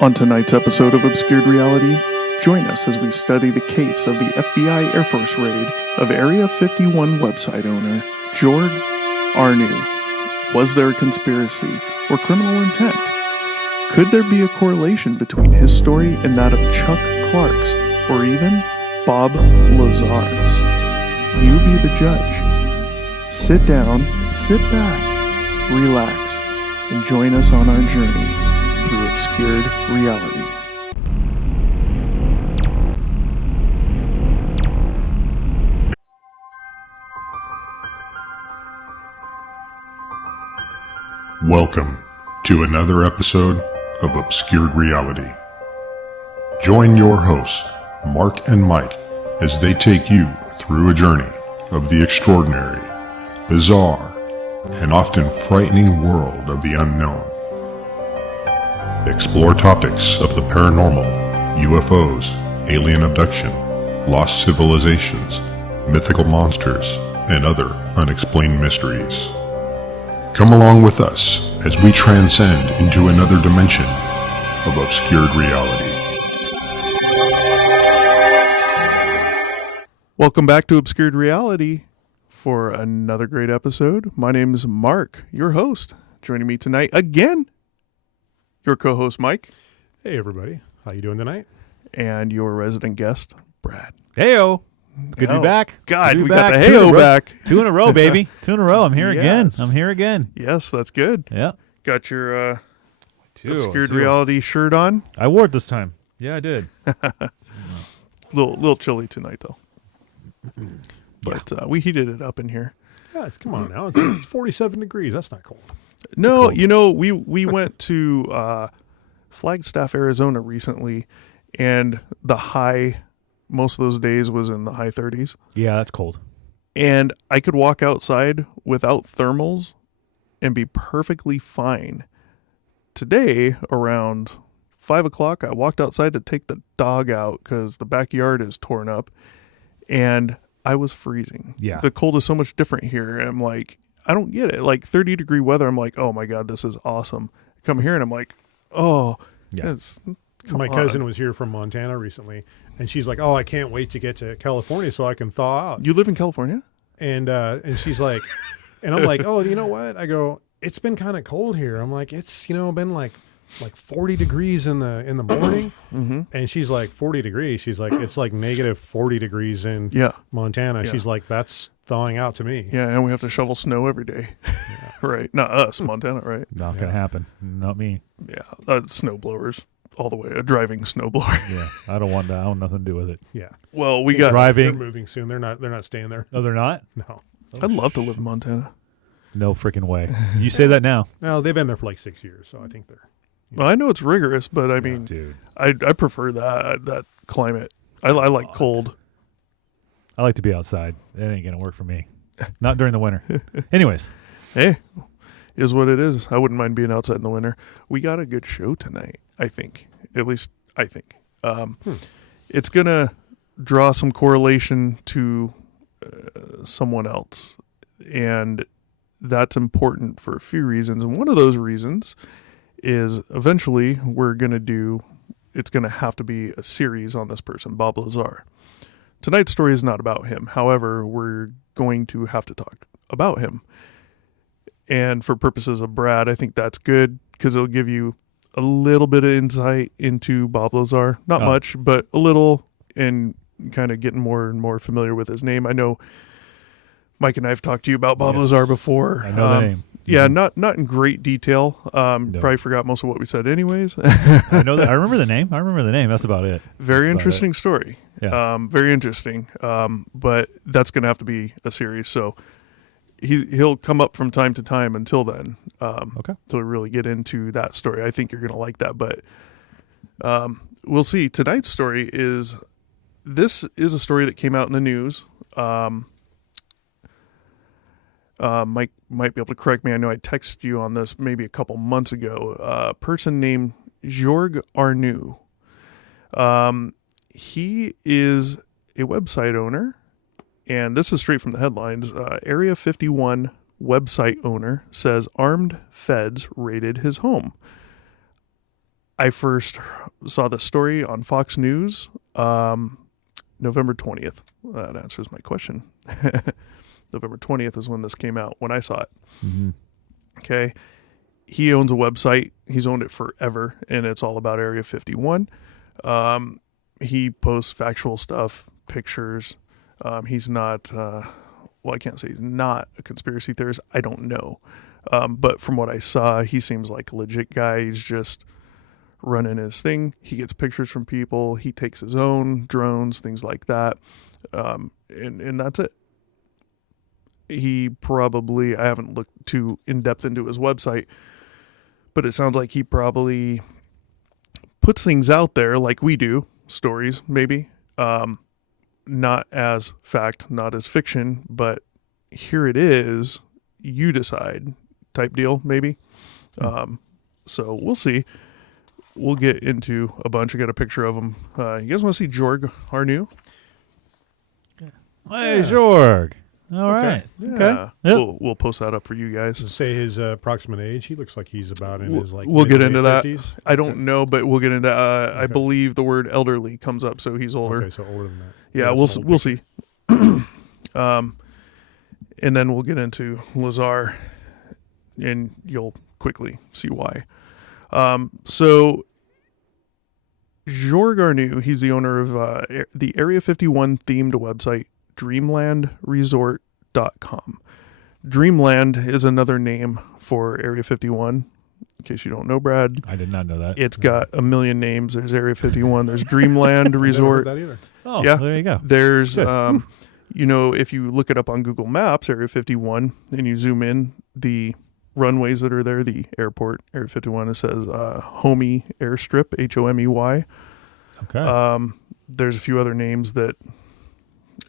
On tonight's episode of Obscured Reality, join us as we study the case of the FBI Air Force raid of Area 51 website owner Jorg Arnew. Was there a conspiracy or criminal intent? Could there be a correlation between his story and that of Chuck Clark's, or even Bob Lazar's? You be the judge. Sit down, sit back, relax, and join us on our journey through obscured reality. Welcome to another episode of Obscured Reality. Join your hosts, Mark and Mike, as they take you through a journey of the extraordinary, bizarre, and often frightening world of the unknown. Explore topics of the paranormal, UFOs, alien abduction, lost civilizations, mythical monsters, and other unexplained mysteries. Come along with us as we transcend into another dimension of obscured reality. Welcome back to Obscured Reality for another great episode. My name is Mark, your host. Joining me tonight again, your co-host Mike. Hey everybody, how you doing tonight? And your resident guest, Brad. Heyo. It's good to be back. God, we got the heyo back. 2 in a row, baby. 2 in a row. I'm here again. Yes. I'm here again. Yes, that's good. Yeah. Got your Two. Obscured Reality shirt on. I wore it this time. Yeah, I did. Little chilly tonight, though. But we heated it up in here. Yeah, come on now. It's 47 degrees. That's not cold. No, Cold. you know, we went to Flagstaff, Arizona recently, and the high most of those days was in the high 30s. Yeah, that's cold. And I could walk outside without thermals and be perfectly fine. Today, around 5 o'clock, I walked outside to take the dog out because the backyard is torn up, and I was freezing. Yeah. The cold is so much different here. And I'm like, I don't get it. Like 30-degree weather, I'm like, oh my God, this is awesome. Come here, and I'm like, oh, Yeah. My cousin was here from Montana recently, and she's like, "Oh, I can't wait to get to California so I can thaw out." You live in California? And she's like, and I'm like, "Oh, you know what?" I go, "It's been kind of cold here." I'm like, "It's been like 40 degrees in the morning," Mm-hmm. and she's like, "40 degrees." She's like, "It's like negative 40 degrees in Yeah. Montana." Yeah. That's like, "That's thawing out to me." Yeah, and we have to shovel snow every day. Right. Not us, Montana, right? Not going to happen. Not me. Yeah. Snow blowers all the way. A driving snow blower. Yeah. I don't want that. I want nothing to do with it. Yeah. Well, we They're got... Driving. moving soon. They're not staying there. No, they're not? No. I'd love to live in Montana. No freaking way. You say that now. No, they've been there for like 6 years, so I think they're. Well, I know it's rigorous, but I mean, Dude. I prefer that climate. I like cold. I like to be outside. That ain't going to work for me. Not during the winter. Anyways. Hey, is what it is. I wouldn't mind being outside in the winter. We got a good show tonight, I think. At least I think. It's going to draw some correlation to someone else. And that's important for a few reasons. And one of those reasons is eventually it's going to have to be a series on this person, Bob Lazar. Tonight's story is not about him. However, we're going to have to talk about him. And for purposes of Brad, I think that's good because it'll give you a little bit of insight into Bob Lazar. Not much, but a little, and kind of getting more and more familiar with his name. I know Mike and I have talked to you about Bob Lazar before. I know the name. Yeah, not in great detail. Probably forgot most of what we said anyways. I know that. I remember the name. That's about it. Very That's interesting story. Yeah. Very interesting. But that's going to have to be a series. So he'll come up from time to time until then. Okay. To really get into that story. I think you're going to like that. But we'll see. Tonight's story is a story that came out in the news. Mike might be able to correct me. I know I texted you on this maybe a couple months ago. A person named Jorg Arnew. He is a website owner, and this is straight from the headlines. Area 51 website owner says armed feds raided his home. I first saw the story on Fox News November 20th. That answers my question. November 20th is when this came out, when I saw it. Mm-hmm. Okay. He owns a website. He's owned it forever, and it's all about Area 51. He posts factual stuff, pictures. He's not, I can't say he's not a conspiracy theorist. I don't know. But from what I saw, he seems like a legit guy. He's just running his thing. He gets pictures from people. He takes his own drones, things like that. And that's it. He probably, I haven't looked too in depth into his website, but it sounds like he probably puts things out there like we do, stories maybe, not as fact, not as fiction, but here it is, you decide type deal maybe. So we'll see. We'll get into a bunch. I got a picture of him. You guys want to see Jorg Arnu? Hey, Jorg. All right. Yeah. Okay. Yep. We'll post that up for you guys. Say his approximate age. He looks like he's about in his We'll get into that. 50s. I don't know, but we'll get into. I believe the word elderly comes up, so he's older. Okay, so older than that. Yeah, that's we'll see. And then we'll get into Lazar, and you'll quickly see why. So Jorg Arnu, he's the owner of the Area 51 themed website, DreamlandResort.com. Dreamland is another name for Area 51. In case you don't know, Brad, I did not know that. it's got a million names. There's Area 51. There's Dreamland Resort. Never heard that either. Oh, yeah. there you go. There's, Good. if you look it up on Google Maps, Area 51, and you zoom in, the runways that are there, the airport, Area 51, it says Homey Airstrip, Homey. Okay. There's a few other names that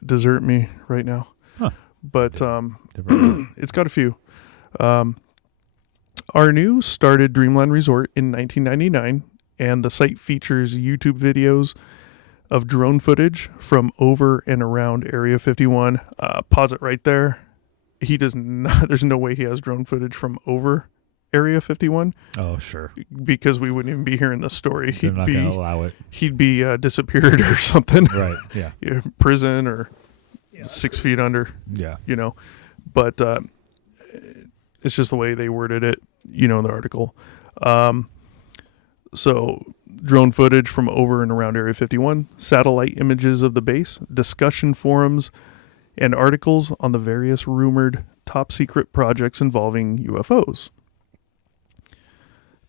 desert me right now. Huh. But Different. it's got a few. Arnu started Dreamland Resort in 1999, and the site features YouTube videos of drone footage from over and around Area 51. Pause it right there. He does not. There's no way he has drone footage from over Area 51 Oh, sure. because we wouldn't even be hearing the story. They're not going to allow it. He'd be disappeared or something. Right. Yeah. Prison or 6 feet under. Yeah. But it's just the way they worded it, in the article. So drone footage from over and around Area 51, satellite images of the base, discussion forums, and articles on the various rumored top secret projects involving UFOs.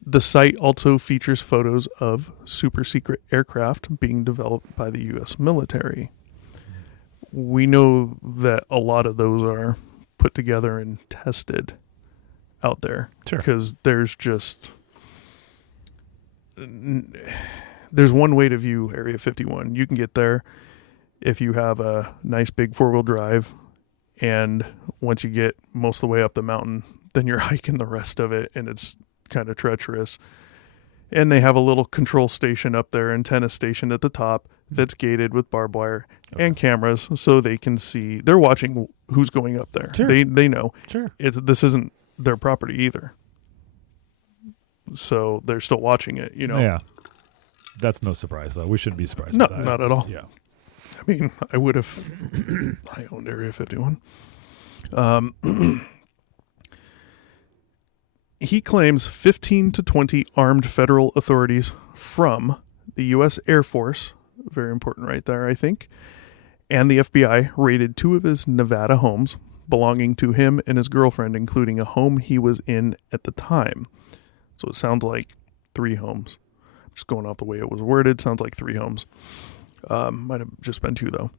The site also features photos of super secret aircraft being developed by the U.S. military. We know that a lot of those are put together and tested out there. Sure. Because there's one way to view Area 51. You can get there if you have a nice big 4-wheel drive, and once you get most of the way up the mountain, then you're hiking the rest of it, and it's kind of treacherous. And they have a little control station up there, antenna station at the top that's gated with barbed wire and cameras, so they can see. They're watching who's going up there. Sure. They know. Sure. This isn't their property either, so they're still watching it. Yeah. That's no surprise, though. We shouldn't be surprised. No, with that. not at all. Yeah. I mean, I would have. I owned Area 51. He claims 15 to 20 armed federal authorities from the U.S. Air Force, very important right there, I think, and the FBI raided 2 of his Nevada homes belonging to him and his girlfriend, including a home he was in at the time. So it sounds like 3 homes. Just going off the way it was worded, sounds like 3 homes. Might have just been 2, though.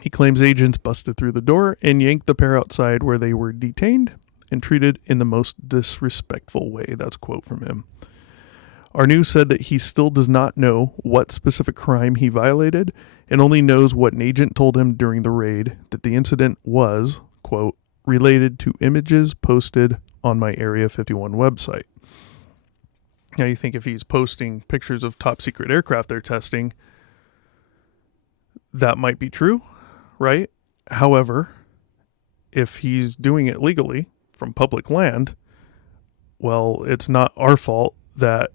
He claims agents busted through the door and yanked the pair outside where they were detained and treated in the most disrespectful way. That's a quote from him. Arnu said that he still does not know what specific crime he violated and only knows what an agent told him during the raid, that the incident was, quote, related to images posted on my Area 51 website. Now you think if he's posting pictures of top secret aircraft they're testing, that might be true, right? However, if he's doing it legally from public land, well, it's not our fault that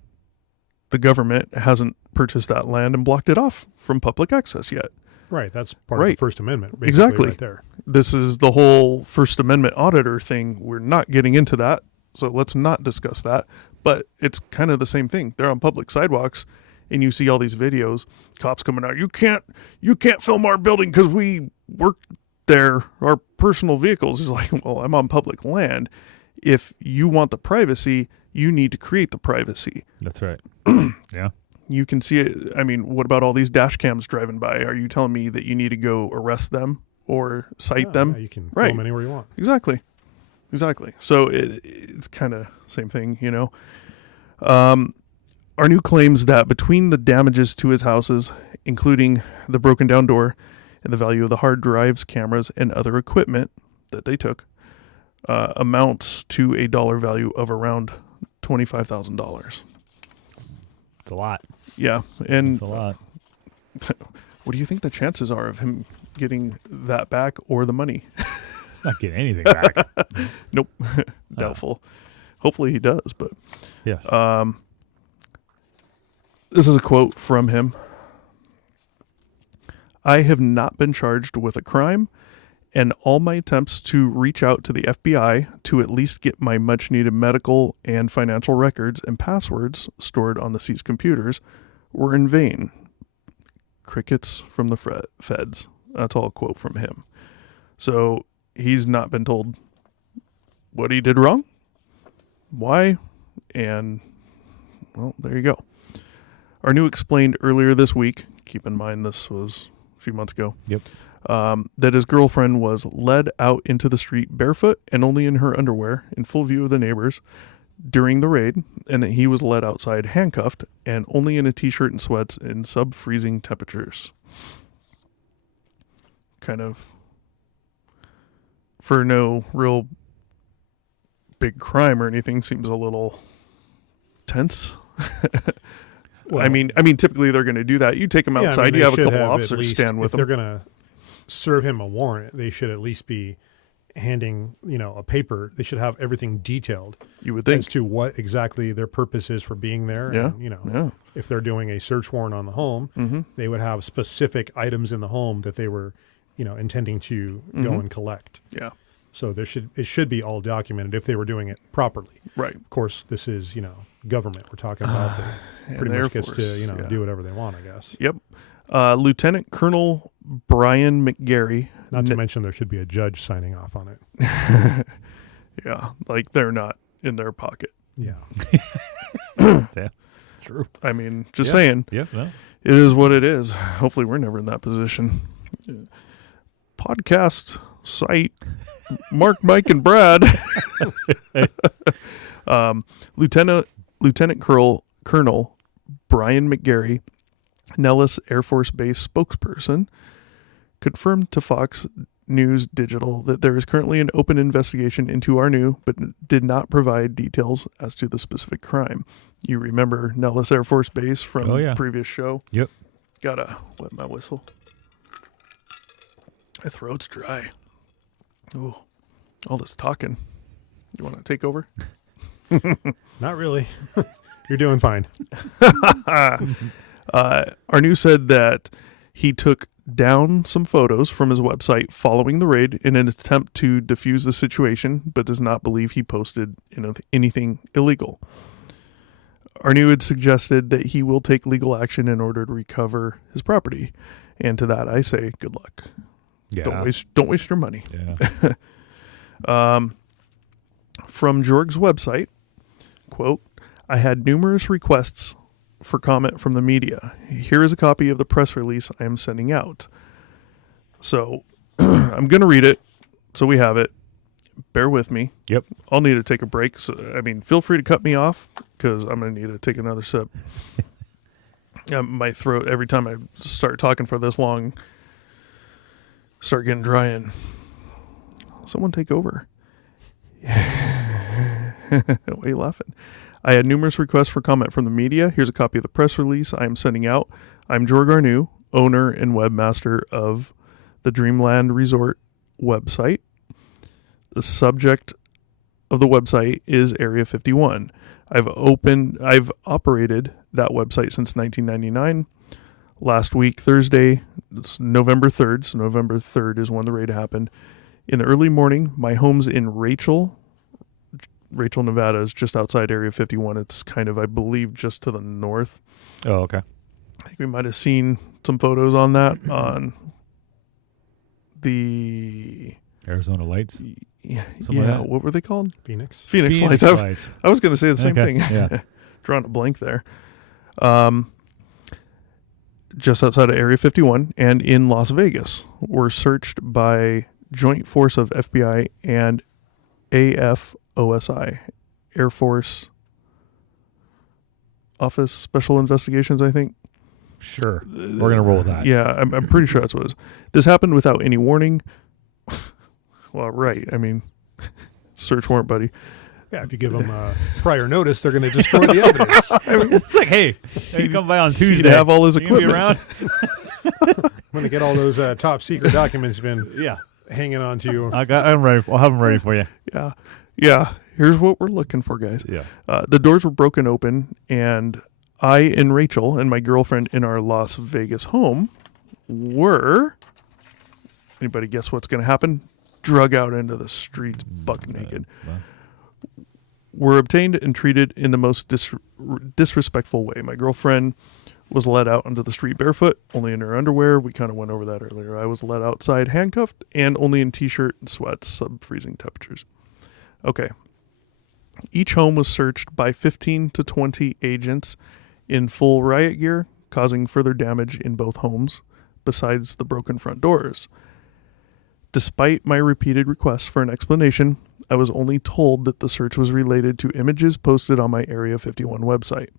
the government hasn't purchased that land and blocked it off from public access yet. Right. That's part of Right. the First Amendment. Basically, Exactly. Right there. This is the whole First Amendment auditor thing. We're not getting into that, so let's not discuss that. But it's kind of the same thing. They're on public sidewalks, and you see all these videos, cops coming out. You can't film our building because we work there. Our personal vehicles. Is like, well, I'm on public land. If you want the privacy, you need to create the privacy. That's right. Yeah. You can see it. I mean, what about all these dash cams driving by? Are you telling me that you need to go arrest them or cite Yeah, them? yeah, you can Right. film anywhere you want. Exactly. So it's kind of same thing, you know. Arnu claims that between the damages to his houses, including the broken down door and the value of the hard drives, cameras, and other equipment that they took, amounts to a dollar value of around $25,000. It's a lot. Yeah, and It's a lot. what do you think the chances are of him getting that back or the money? Not getting anything back. Nope, doubtful. Hopefully he does, but Yes. this is a quote from him. I have not been charged with a crime, and all my attempts to reach out to the FBI to at least get my much needed medical and financial records and passwords stored on the seized computers were in vain. Crickets from the feds. That's all a quote from him. So he's not been told what he did wrong, why, and, well, there you go. Arnu explained earlier this week, keep in mind this was a few months ago, Yep. that his girlfriend was led out into the street barefoot and only in her underwear in full view of the neighbors during the raid, and that he was led outside handcuffed and only in a t-shirt and sweats in sub-freezing temperatures. Kind of, for no real big crime or anything, seems a little tense. Well, I mean, typically they're going to do that. You take them yeah, I outside. mean, they you have a should couple at officers least, stand with if they're them. going to serve him a warrant, they should at least be handing, a paper. They should have everything detailed You would think. as to what exactly their purpose is for being there. Yeah, And, yeah. if they're doing a search warrant on the home, Mm-hmm. they would have specific items in the home that they were, intending to go and collect. Yeah. So it should be all documented if they were doing it properly. Right. Of course, this is, government we're talking about that And pretty the Air much gets Force, to, yeah. do whatever they want, I guess. Yep. Lieutenant Colonel Brian McGarry. Not to mention there should be a judge signing off on it. Yeah, like they're not in their pocket. Yeah. Yeah. True. I mean, just Yeah. saying, Yeah. No. it is what it is. Hopefully, we're never in that position. Podcast site, Mark, Mike, and Brad. Lieutenant Colonel Brian McGarry, Nellis Air Force Base spokesperson, confirmed to Fox News Digital that there is currently an open investigation into Arnu, but did not provide details as to the specific crime. You remember Nellis Air Force Base from Oh, yeah. the previous show? Yep. Gotta wet my whistle. My throat's dry. Ooh, all this talking. You want to take over? Not really. You're doing fine. Arnu said that he took down some photos from his website following the raid in an attempt to defuse the situation, but does not believe he posted anything illegal. Arnu had suggested that he will take legal action in order to recover his property, and to that I say good luck. Yeah. Don't waste your money. Yeah. From Jorg's website, quote, I had numerous requests for comment from the media. Here is a copy of the press release I am sending out. So I'm going to read it so we have it. Bear with me. Yep. I'll need to take a break. So, feel free to cut me off because I'm going to need to take another sip. My throat, every time I start talking for this long, start getting dry and someone take over. Why are you laughing? I had numerous requests for comment from the media. Here's a copy of the press release I am sending out. I'm Jorg Arnu, owner and webmaster of the Dreamland Resort website. The subject of the website is Area 51. I've operated that website since 1999. Last week, Thursday, it's November 3rd, so November 3rd is when the raid happened. In the early morning, my home's in Rachel, Nevada is just outside Area 51. It's kind of, I believe, just to the north. Oh, okay. I think we might have seen some photos on that on the Arizona Lights. yeah, Something like that? what were they called? Phoenix. Phoenix Lights. Lights. I was going to say the same Okay, thing. yeah. Drawing a blank there. Just outside of Area 51 and in Las Vegas were searched by joint force of FBI and AFOSI, Air Force Office Special Investigations, I think. Sure. We're going to roll with that. Yeah, I'm pretty sure that's what it was. This happened without any warning. Well, right. I mean, search warrant, buddy. Yeah, if you give them prior notice, they're going to destroy the evidence. It's like, hey, you come by on He'd Tuesday. have all his You gonna be equipment. around? I'm going to get all those top secret documents been Yeah. hanging on to you. I'm ready. I'll have them ready for you. Yeah. Yeah. Here's what we're looking for, guys. Yeah. The doors were broken open, and I and Rachel and my girlfriend in our Las Vegas home were, anybody guess what's going to happen? Drug out into the streets buck naked. Well, Were obtained and treated in the most disrespectful way. My girlfriend was led out onto the street barefoot, only in her underwear. We kind of went over that earlier. I was led outside handcuffed and only in t-shirt and sweats, sub-freezing temperatures. Okay. Each home was searched by 15 to 20 agents in full riot gear, causing further damage in both homes, besides the broken front doors. Despite my repeated requests for an explanation, I was only told that the search was related to images posted on my Area 51 website.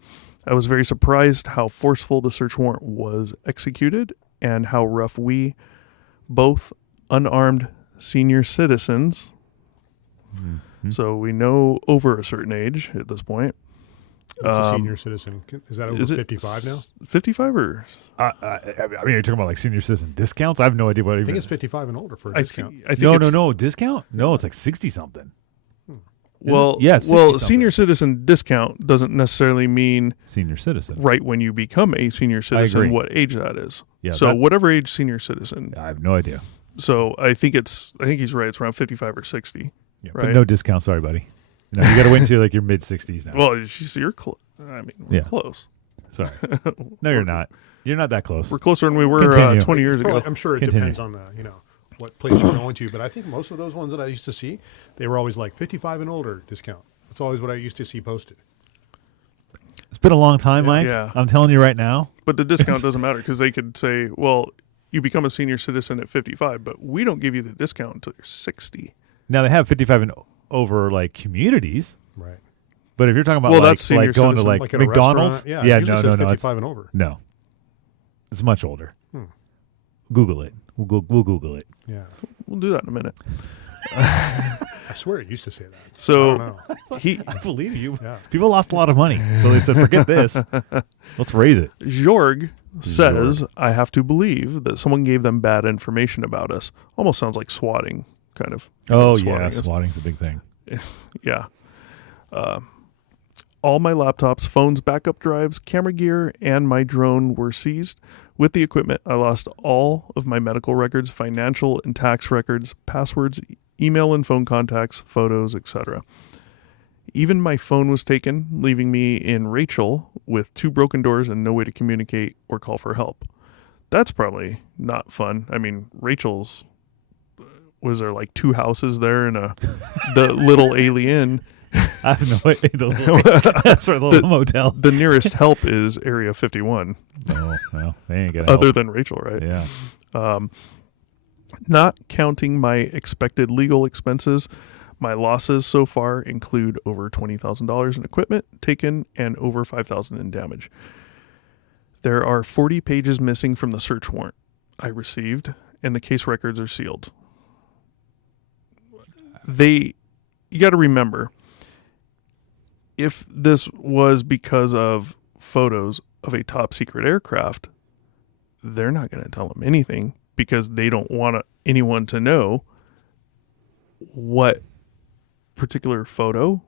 I was very surprised how forceful the search warrant was executed and how rough we, both unarmed senior citizens, so we know over a certain age at this point. It's a senior citizen. Is that over 55 now? 55 or? I mean, you're talking about like senior citizen discounts? I have no idea what I even. think it's 55 and older for a discount. I think no, it's, no, discount? No, it's like 60 something. Well, Yeah, well, 60-something. senior citizen discount doesn't necessarily mean Senior citizen. right when you become a senior citizen, agree. what age that is. Yeah, So that- whatever age senior citizen. I have no idea. So I think he's right. It's around 55 or 60. Yeah, Right. But no discount. Sorry, buddy. No, you got to wait until like your mid 60s now. Well, you're close. I mean, we're Yeah. close. Sorry. No, you're not. You're not that close. We're closer than we were Continue. 20 years Probably- ago. I'm sure it Continue. depends on what place you're going to, but I think most of those ones that I used to see, they were always like 55 and older discount. That's always what I used to see posted. It's been a long time, Mike. Yeah. I'm telling you right now. But the discount doesn't matter because they could say, well, you become a senior citizen at 55, but we don't give you the discount until you're 60. Now they have 55 and over like communities, Right. but if you're talking about Well, like, that's senior like going to citizen. like, Like at a McDonald's, restaurant. Yeah, yeah, it usually no, says no, it's 55 and over. no, it's much older. Hmm. Google it. We'll Google it. Yeah. We'll do that in a minute. I swear it used to say that. I So don't know. he I believe you. Yeah. People lost a lot of money, so they said, "Forget this. Let's raise it." Jorg says, I have to believe that someone gave them bad information about us. Almost sounds like swatting, kind of. Oh Swatting yeah, is- swatting's a big thing. Yeah. All my laptops, phones, backup drives, camera gear, and my drone were seized. With the equipment, I lost all of my medical records, financial and tax records, passwords, email and phone contacts, photos, etc. Even my phone was taken, leaving me in Rachel with 2 broken doors and no way to communicate or call for help. That's probably not fun. I mean, Rachel's, was there like 2 houses there and the little alien? I have no idea. That's right, the little motel. The nearest help is Area 51, Oh well, they ain't gonna other help. than Rachel, right? Yeah. Not counting my expected legal expenses, my losses so far include over $20,000 in equipment taken and over $5,000 in damage. There are 40 pages missing from the search warrant I received, and the case records are sealed. You got to remember, if this was because of photos of a top secret aircraft, they're not going to tell them anything because they don't want anyone to know what particular photo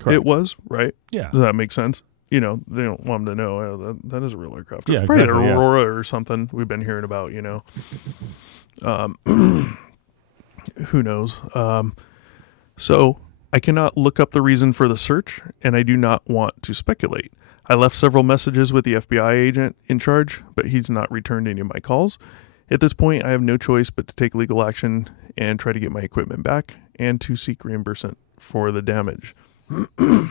Correct. it was, right? Yeah. Does that make sense? they don't want them to know that is a real aircraft. Yeah, It's probably exactly, an yeah. Aurora or something we've been hearing about, who knows? So I cannot look up the reason for the search, and I do not want to speculate. I left several messages with the FBI agent in charge, but he's not returned any of my calls. At this point, I have no choice but to take legal action and try to get my equipment back and to seek reimbursement for the damage. In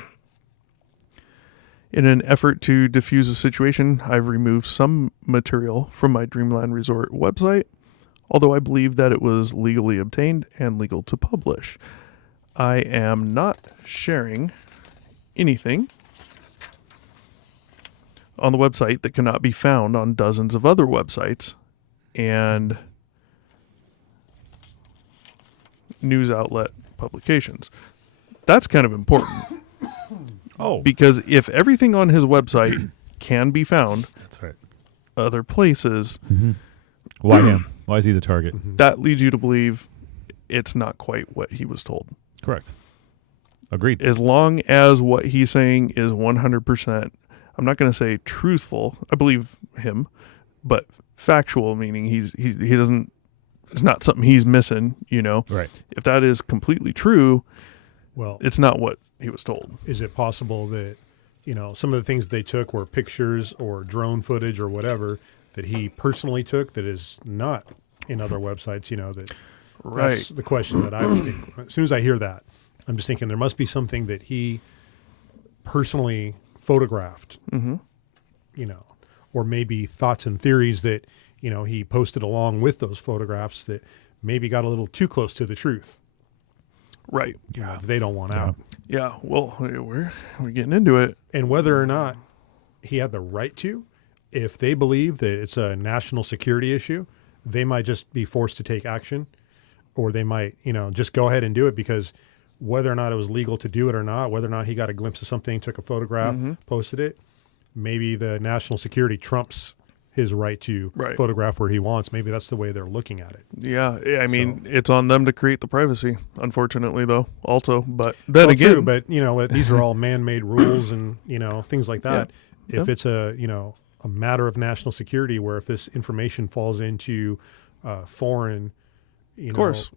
an effort to diffuse the situation, I've removed some material from my Dreamland Resort website, although I believe that it was legally obtained and legal to publish. I am not sharing anything on the website that cannot be found on dozens of other websites and news outlet publications. That's kind of important. Oh, Because if everything on his website can be found that's right. other places, Why him? Why is he the target? that leads you to believe it's not quite what he was told. Correct. Agreed. As long as what he's saying is 100%, I'm not going to say truthful, I believe him, but factual, meaning he doesn't, it's not something he's missing, Right. If that is completely true, Well, it's not what he was told. is it possible that, some of the things they took were pictures or drone footage or whatever that he personally took that is not in other websites, that Right. that's the question that I would think. As soon as I hear that, I'm just thinking there must be something that he personally photographed, Mm-hmm. or maybe thoughts and theories that, he posted along with those photographs that maybe got a little too close to the truth. Right. That they don't want out. Yeah. Well, we're getting into it. And whether or not he had the right to, if they believe that it's a national security issue, they might just be forced to take action, or they might, just go ahead and do it, because whether or not it was legal to do it or not, whether or not he got a glimpse of something, took a photograph, posted it, maybe the national security trumps his right to Right. photograph where he wants. Maybe that's the way they're looking at it. Yeah. I mean, it's on them to create the privacy, unfortunately, though, also. But then Well, again, true, but these are all man-made rules and things like that. If Yeah. it's a matter of national security, where if this information falls into foreign, of course.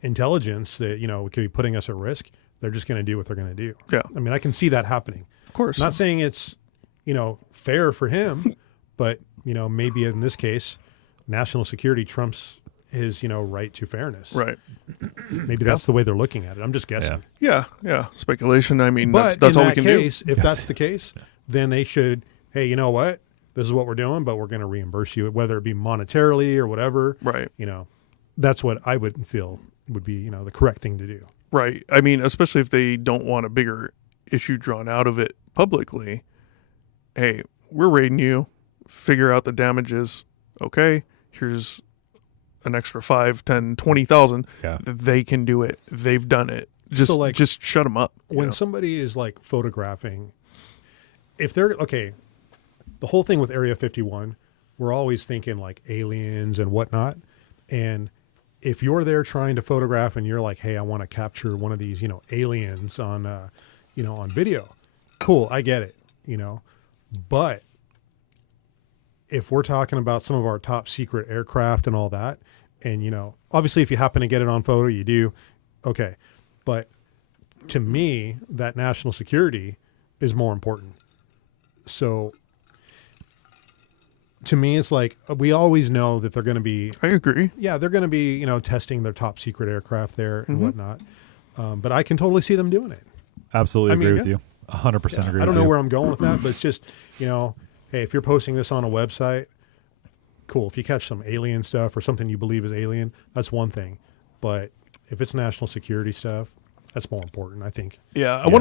intelligence that could be putting us at risk, they're just going to do what they're going to do. Yeah. I mean, I can see that happening. Of course. Not saying it's fair for him, but maybe in this case, national security trumps his right to fairness. Right. Maybe that's the way they're looking at it. I'm just guessing. Yeah. Yeah. Speculation. I mean, But that's in all we that can case, do. if that's the case, then they should, hey, you know what? This is what we're doing, but we're going to reimburse you, whether it be monetarily or whatever. Right. That's what I would feel would be, the correct thing to do. Right. I mean, especially if they don't want a bigger issue drawn out of it publicly. Hey, we're raiding you. Figure out the damages. Okay. Here's an extra 5, 10, 20,000. Yeah. They can do it. They've done it. Just shut them up. When somebody is like photographing, if they're, okay, the whole thing with Area 51, we're always thinking like aliens and whatnot. And if you're there trying to photograph and you're like, hey, I want to capture one of these, aliens on, on video, cool, I get it, but if we're talking about some of our top secret aircraft and all that, and, obviously if you happen to get it on photo, you do. Okay. But to me, that national security is more important. So to me, it's like, we always know that they're going to be, I agree. they're going to be, testing their top secret aircraft there and whatnot. But I can totally see them doing it. Absolutely I mean, agree with yeah. you. 100% agree I don't with know you. where I'm going with that, but it's just, hey, if you're posting this on a website, cool. If you catch some alien stuff or something you believe is alien, that's one thing. But if it's national security stuff, that's more important, I think. Yeah. I Yes.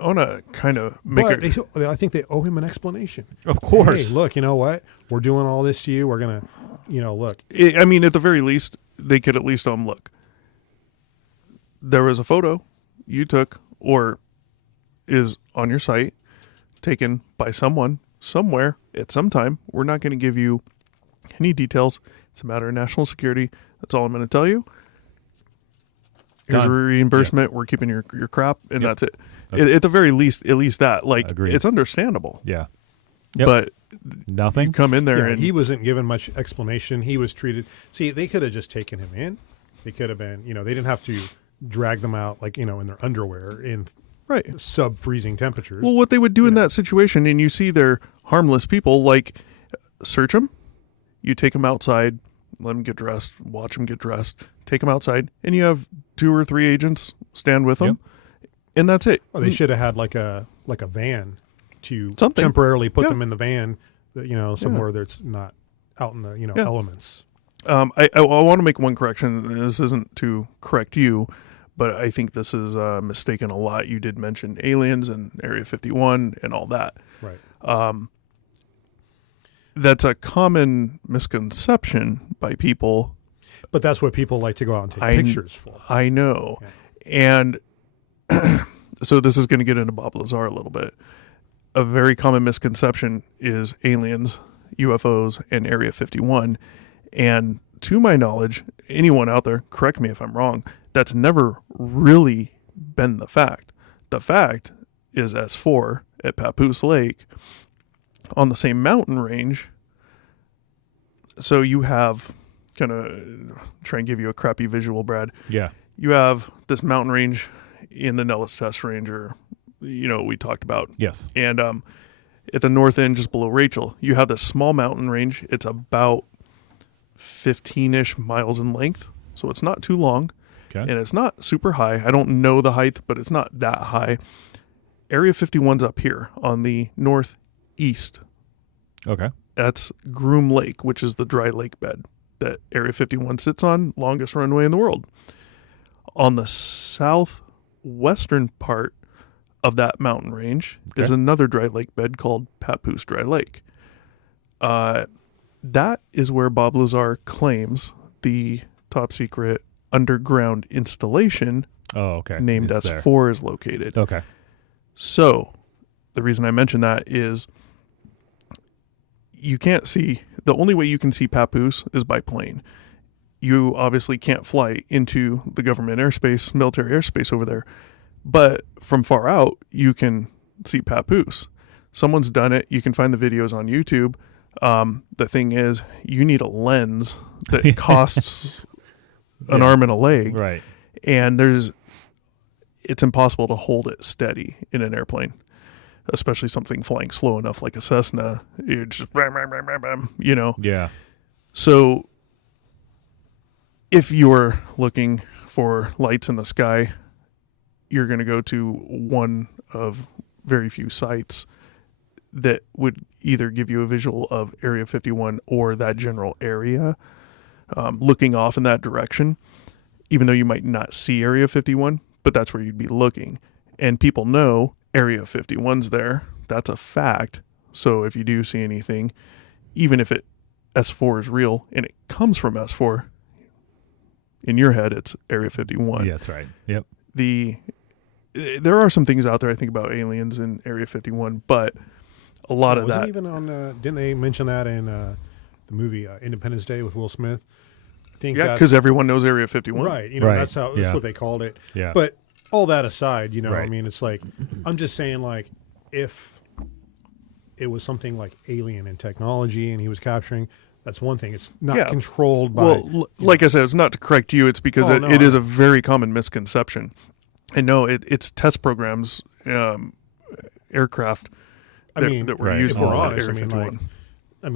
want to kind of make But it. I think they owe him an explanation. Of course. Hey, look, you know what? We're doing all this to you. We're going to, look. I mean, at the very least, they could at least look. There was a photo you took or is on your site taken by someone somewhere at some time. We're not going to give you any details. It's a matter of national security. That's all I'm going to tell you. Here's a Done. reimbursement. We're keeping your crap, and Yep. that's it. At the very least, at least that. Like, Agreed. it's understandable. Yeah. Yep. But Nothing. you come in there Yeah, and he wasn't given much explanation. He was treated. See, they could have just taken him in. They could have been, they didn't have to drag them out like, in their underwear in right. sub-freezing temperatures. Well, what they would do in Yeah. that situation, and you see they're harmless people, like search them, you take them outside, let them get dressed, watch them get dressed, take them outside, and you have 2 or 3 agents stand with them, and that's it. They should have had like a van to Something. temporarily put Yeah. them in the van, that, somewhere that's not out in the Yeah. elements. I want to make one correction. And this isn't to correct you, but I think this is mistaken a lot. You did mention aliens and Area 51 and all that. Right. That's a common misconception by people. But that's what people like to go out and take I- pictures for. I know. And so this is going to get into Bob Lazar a little bit. A very common misconception is aliens, UFOs, and Area 51. And to my knowledge, anyone out there, correct me if I'm wrong, that's never really been the fact. The fact is S4 at Papoose Lake on the same mountain range. So you have, kind of try and give you a crappy visual, Brad. Yeah. You have this mountain range in the Nellis Test Range, or, we talked about. Yes. And at the north end, just below Rachel, you have this small mountain range. It's about 15-ish miles in length, so it's not too long. Okay. And it's not super high. I don't know the height, but it's not that high. Area 51's up here on the northeast. Okay. That's Groom Lake, which is the dry lake bed that Area 51 sits on, longest runway in the world. On the southwestern part of that mountain range is Okay. another dry lake bed called Papoose Dry Lake. That is where Bob Lazar claims the top secret underground installation Oh, okay. named It's there. S4 is located. Okay. So the reason I mention that is you can't see, the only way you can see Papoose is by plane. You obviously can't fly into the government airspace, military airspace over there. But from far out, you can see Papoose. Someone's done it. You can find the videos on YouTube. The thing is, you need a lens that costs an Yeah. arm and a leg. Right. And it's impossible to hold it steady in an airplane, especially something flying slow enough like a Cessna. You just, Yeah. So if you're looking for lights in the sky, you're going to go to one of very few sites that would either give you a visual of Area 51 or that general area, looking off in that direction, even though you might not see Area 51, but that's where you'd be looking. And people know Area 51's there. That's a fact. So if you do see anything, even if S4 is real and it comes from S4, in your head it's Area 51. Yeah, that's right. Yep. There are some things out there I think about aliens in Area 51, but a lot of Wasn't that. even on. Didn't they mention that in the movie Independence Day with Will Smith? I think Yeah, that's- because everyone knows Area 51. right. Right, That's yeah. what they called it. Yeah. But all that aside, I Right. mean, it's like I'm just saying, like, if it was something like alien in technology and he was capturing, that's one thing. It's not Yeah. controlled by. Well, like I said, it's not to correct you. It's because Oh, it, no, it is I- a very common misconception. And no, it's test programs, aircraft I that, mean, that were right. used if in we're honest, Area I mean, 51.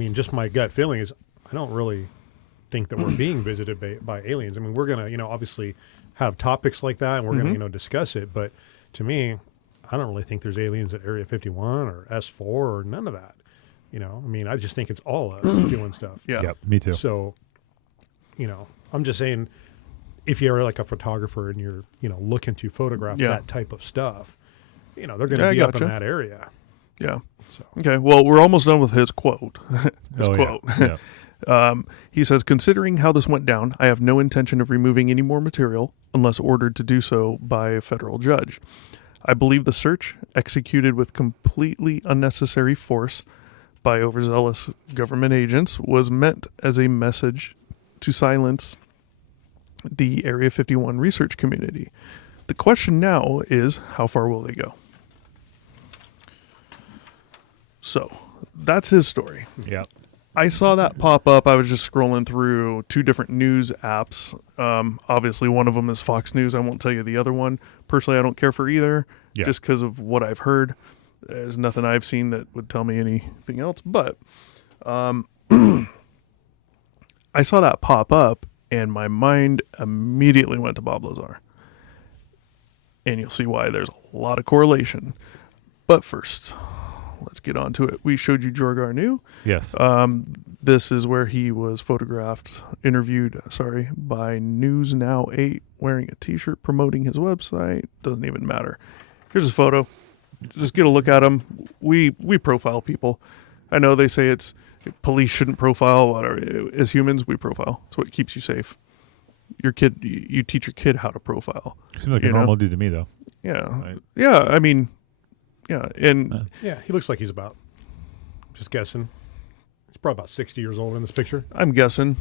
like, just my gut feeling is I don't really think that we're being visited by aliens. I mean, we're gonna, obviously have topics like that and we're Mm-hmm. gonna, discuss it. But to me, I don't really think there's aliens at Area 51 or S4 or none of that. I mean, I just think it's all us doing stuff. Yeah. Yep. Me too. So, I'm just saying, if you're like a photographer and you're, looking to photograph Yeah. that type of stuff, they're going to Yeah, I be up in gotcha. that area. Yeah. So, Okay. Well, we're almost done with his quote. His Oh, quote. Yeah. Yeah. He says, considering how this went down, I have no intention of removing any more material unless ordered to do so by a federal judge. I believe the search, executed with completely unnecessary force by overzealous government agents, was meant as a message to silence the Area 51 research community. The question now is, how far will they go? So that's his story. Yeah. I saw that pop up. I was just scrolling through 2 different news apps. Obviously, one of them is Fox News. I won't tell you the other one. Personally, I don't care for either, Yeah. just because of what I've heard. There's nothing I've seen that would tell me anything else. But I saw that pop up, and my mind immediately went to Bob Lazar. And you'll see why there's a lot of correlation. But first, let's get on to it. We showed you Jorg Arnew. Yes. This is where he was interviewed by News Now 8 wearing a t-shirt promoting his website. Doesn't even matter. Here's a photo. Just get a look at him. We profile people. I know they say police shouldn't profile. Whatever. As humans, we profile. It's what keeps you safe. You teach your kid how to profile. Seems like a normal dude to me, though. Yeah. Right. Yeah, I mean, yeah. And Yeah, he looks like he's about, just guessing, he's probably about 60 years old in this picture. I'm guessing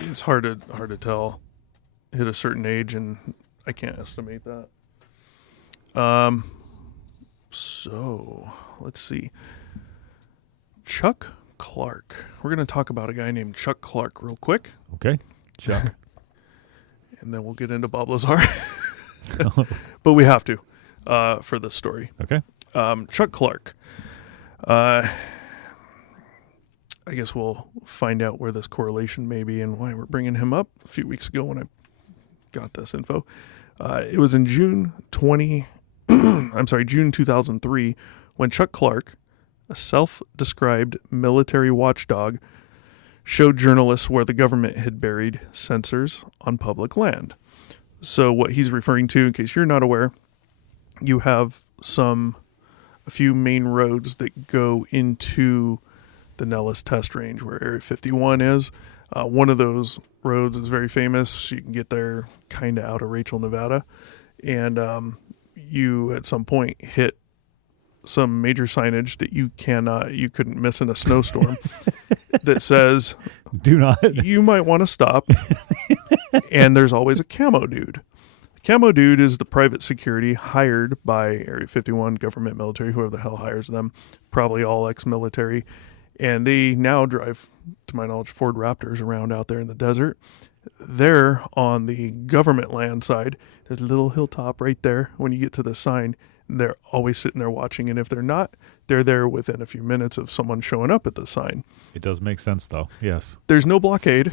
it's hard to tell. Hit a certain age, and I can't estimate that. So let's see. Chuck Clark. We're going to talk about a guy named Chuck Clark real quick, Okay. Chuck. and then we'll get into Bob Lazar. But we have to for this story. Okay. Chuck Clark. I guess we'll find out where this correlation may be and why we're bringing him up. A few weeks ago when I got this info, it was in June 2003, when Chuck Clark, a self-described military watchdog, showed journalists where the government had buried sensors on public land. So what he's referring to, in case you're not aware, you have a few main roads that go into the Nellis test range where Area 51 is. One of those roads is very famous. You can get there kind of out of Rachel, Nevada. And you at some point hit some major signage that you couldn't miss in a snowstorm that says, Do not. you might want to stop. And there's always a camo dude. Camo dude is the private security hired by Area 51, government, military, whoever the hell hires them, probably all ex-military. And they now drive, to my knowledge, Ford Raptors around out there in the desert. They're on the government land side. There's a little hilltop right there. When you get to the sign, they're always sitting there watching. And if they're not, they're there within a few minutes of someone showing up at the sign. It does make sense, though. Yes. There's no blockade.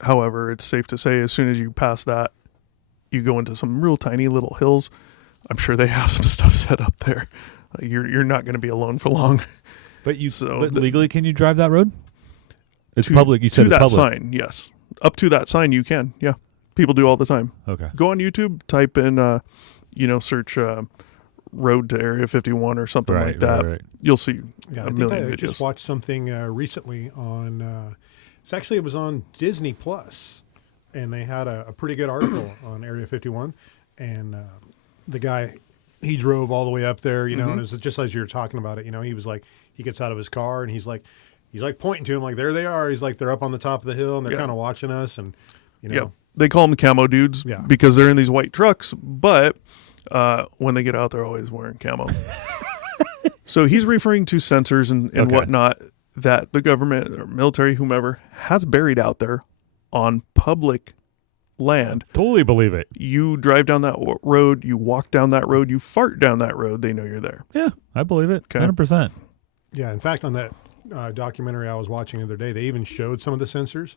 However, it's safe to say as soon as you pass that, you go into some real tiny little hills. I'm sure they have some stuff set up there. You're not going to be alone for long. But So legally, can you drive that road? It's to- public. You said to it's that public. sign, yes. Up to that sign, you can. Yeah, people do all the time. Okay. Go on YouTube, type in, search road to Area 51 or something like that. Right. You'll see Yeah, a I think million I just videos. watched something recently on. It was on Disney Plus, and they had a pretty good article on Area 51, and the guy, he drove all the way up there, and it was just as you were talking about it, he was like, he gets out of his car and he's like pointing to him like, there they are. He's like, they're up on the top of the hill and they're Yeah. kind of watching us, and Yeah, they call them camo dudes Yeah. because they're in these white trucks, but when they get out, they're always wearing camo. So he's referring to sensors and Okay. whatnot that the government or military, whomever, has buried out there on public land. Totally believe it. You drive down that road, you walk down that road, you fart down that road, they know you're there. Yeah, I believe it. Okay. 100%. Yeah, in fact, on that documentary I was watching the other day, they even showed some of the sensors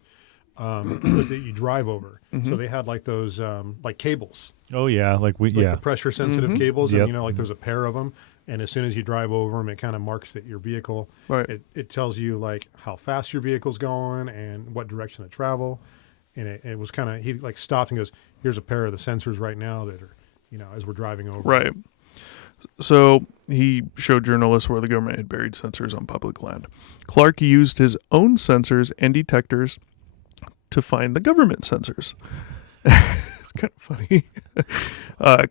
that you drive over. So they had like those like cables, Oh, yeah. Like the pressure sensitive cables, Yep. and like there's a pair of them. And as soon as you drive over them, it kind of marks that your vehicle. Right. It tells you like how fast your vehicle's going and what direction to travel. And it was kind of, he like stopped and goes, "Here's a pair of the sensors right now that are, as we're driving over." Right. So he showed journalists where the government had buried sensors on public land. Clark used his own sensors and detectors to find the government sensors. It's kind of funny.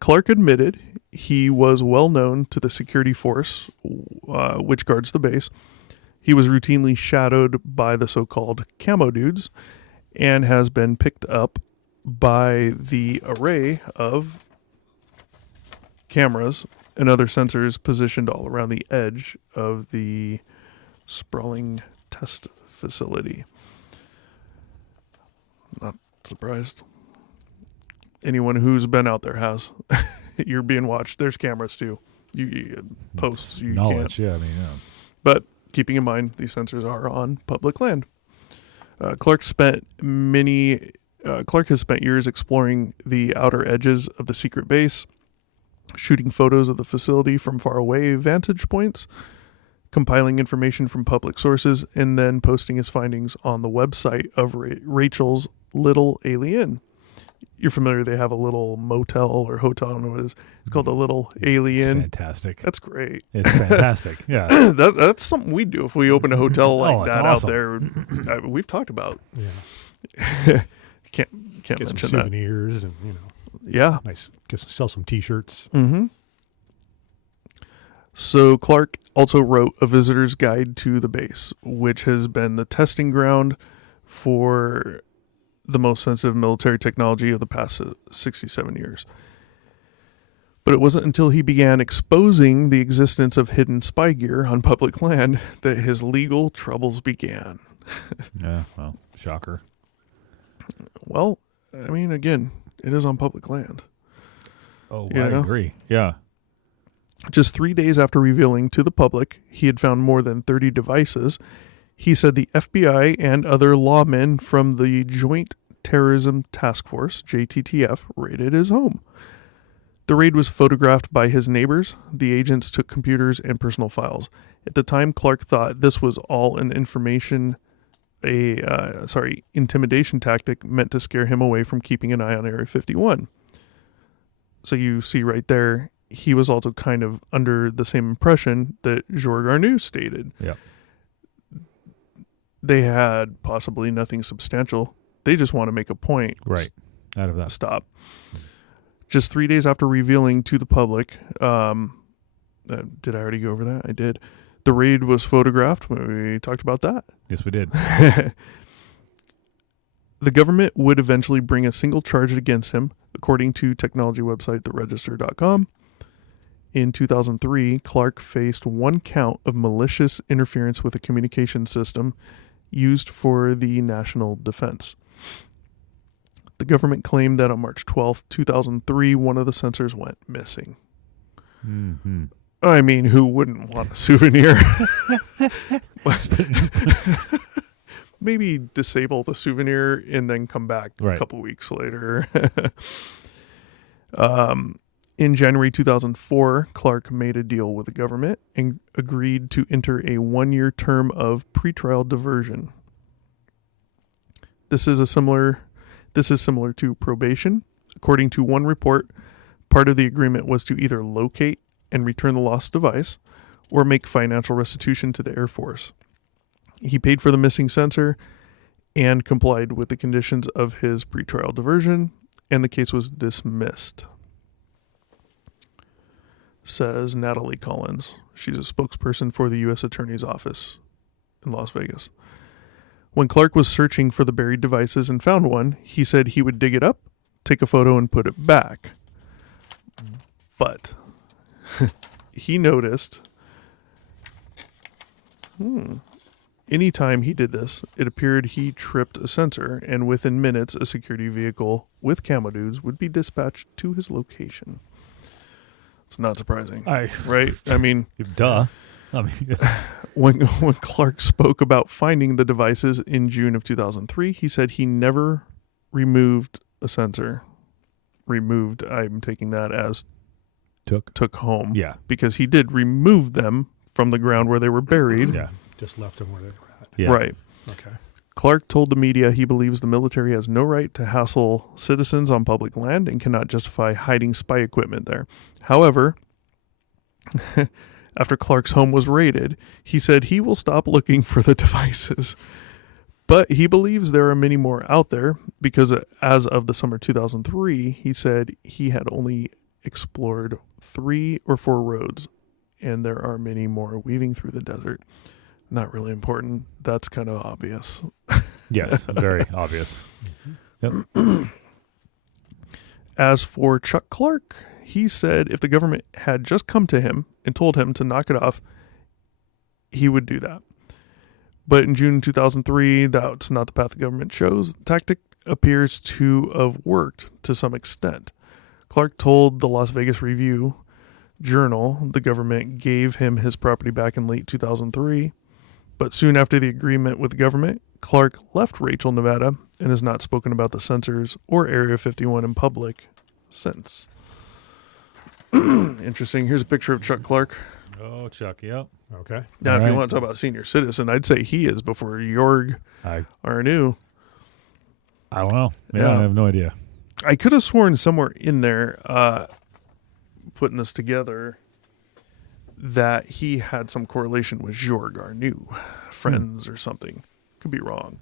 Clark admitted he was well known to the security force, which guards the base. He was routinely shadowed by the so-called camo dudes and has been picked up by the array of cameras and other sensors positioned all around the edge of the sprawling test facility. Not surprised. Anyone who's been out there has. You're being watched. There's cameras too. You posts. It's You knowledge. can't. Yeah, I mean, yeah. But keeping in mind, these sensors are on public land. Clark has spent years exploring the outer edges of the secret base, shooting photos of the facility from far away vantage points, compiling information from public sources, and then posting his findings on the website of Rachel's Little Alien. You're familiar, they have a little motel or hotel, I don't know what it is. It's called the Little It's Alien. fantastic. That's great. It's fantastic. Yeah. That's something we'd do if we open a hotel like Oh, it's that awesome. out there. We've talked about. Yeah. Can't Get some mention that. souvenirs and, Yeah. nice. Sell some T-shirts. Mm-hmm. So Clark also wrote a visitor's guide to the base, which has been the testing ground for the most sensitive military technology of the past 67 years. But it wasn't until he began exposing the existence of hidden spy gear on public land that his legal troubles began. Yeah. Well, shocker. Well, I mean, again, it is on public land. Oh, You I know? agree. Yeah. Just 3 days after revealing to the public he had found more than 30 devices, he said the FBI and other lawmen from the Joint Terrorism Task Force, JTTF, raided his home. The raid was photographed by his neighbors. The agents took computers and personal files. At the time, Clark thought this was all an intimidation tactic meant to scare him away from keeping an eye on Area 51. So you see right there, he was also kind of under the same impression that Georges Arnoux stated. Yeah. They had possibly nothing substantial. They just want to make a point. Right. Out of that. Stop. Just 3 days after revealing to the public, did I already go over that? I did. The raid was photographed. We talked about that. Yes, we did. The government would eventually bring a single charge against him, according to technology website theregister.com. In 2003, Clark faced one count of malicious interference with a communication system used for the national defense. The government claimed that on March 12th, 2003, one of the sensors went missing. Mm-hmm. I mean, who wouldn't want a souvenir? Maybe disable the souvenir and then come back Right. a couple weeks later. In January 2004, Clark made a deal with the government and agreed to enter a 1-year term of pretrial diversion. This is similar to probation. According to one report, part of the agreement was to either locate and return the lost device or make financial restitution to the Air Force. He paid for the missing sensor and complied with the conditions of his pretrial diversion, and the case was dismissed. Says Natalie Collins. She's a spokesperson for the U.S. Attorney's Office in Las Vegas. When Clark was searching for the buried devices and found one, he said he would dig it up, take a photo, and put it back. But he noticed anytime he did this, it appeared he tripped a sensor, and within minutes, a security vehicle with camo dudes would be dispatched to his location. It's not surprising, right? I mean, Duh. I mean, when Clark spoke about finding the devices in June of 2003, he said he never removed a sensor. Removed, I'm taking that as took home. yeah. Because he did remove them from the ground where they were buried. Yeah. Just left them where they were at. Yeah. Right. Okay. Clark told the media he believes the military has no right to hassle citizens on public land and cannot justify hiding spy equipment there. However, after Clark's home was raided, he said he will stop looking for the devices. But he believes there are many more out there because as of the summer 2003, he said he had only explored 3 or 4 roads, and there are many more weaving through the desert. Not really important. That's kind of obvious. Yes. Very obvious. Yep. As for Chuck Clark, He said if the government had just come to him and told him to knock it off, he would do that. But in June 2003, that's not the path the government chose. The tactic appears to have worked to some extent. Clark told the Las Vegas Review-Journal the government gave him his property back in late 2003, but soon after the agreement with the government, Clark left Rachel, Nevada, and has not spoken about the censors or Area 51 in public since. Interesting. Here's a picture of Chuck Clark. Oh, Chuck, yep. Okay. Now, All if right. you want to talk about senior citizen, I'd say he is before Jorg I Arnu. don't know. Yeah, Yeah. I have no idea. I could have sworn somewhere in there, putting this together, that he had some correlation with Jorg Arnu, friends or something. Could be wrong.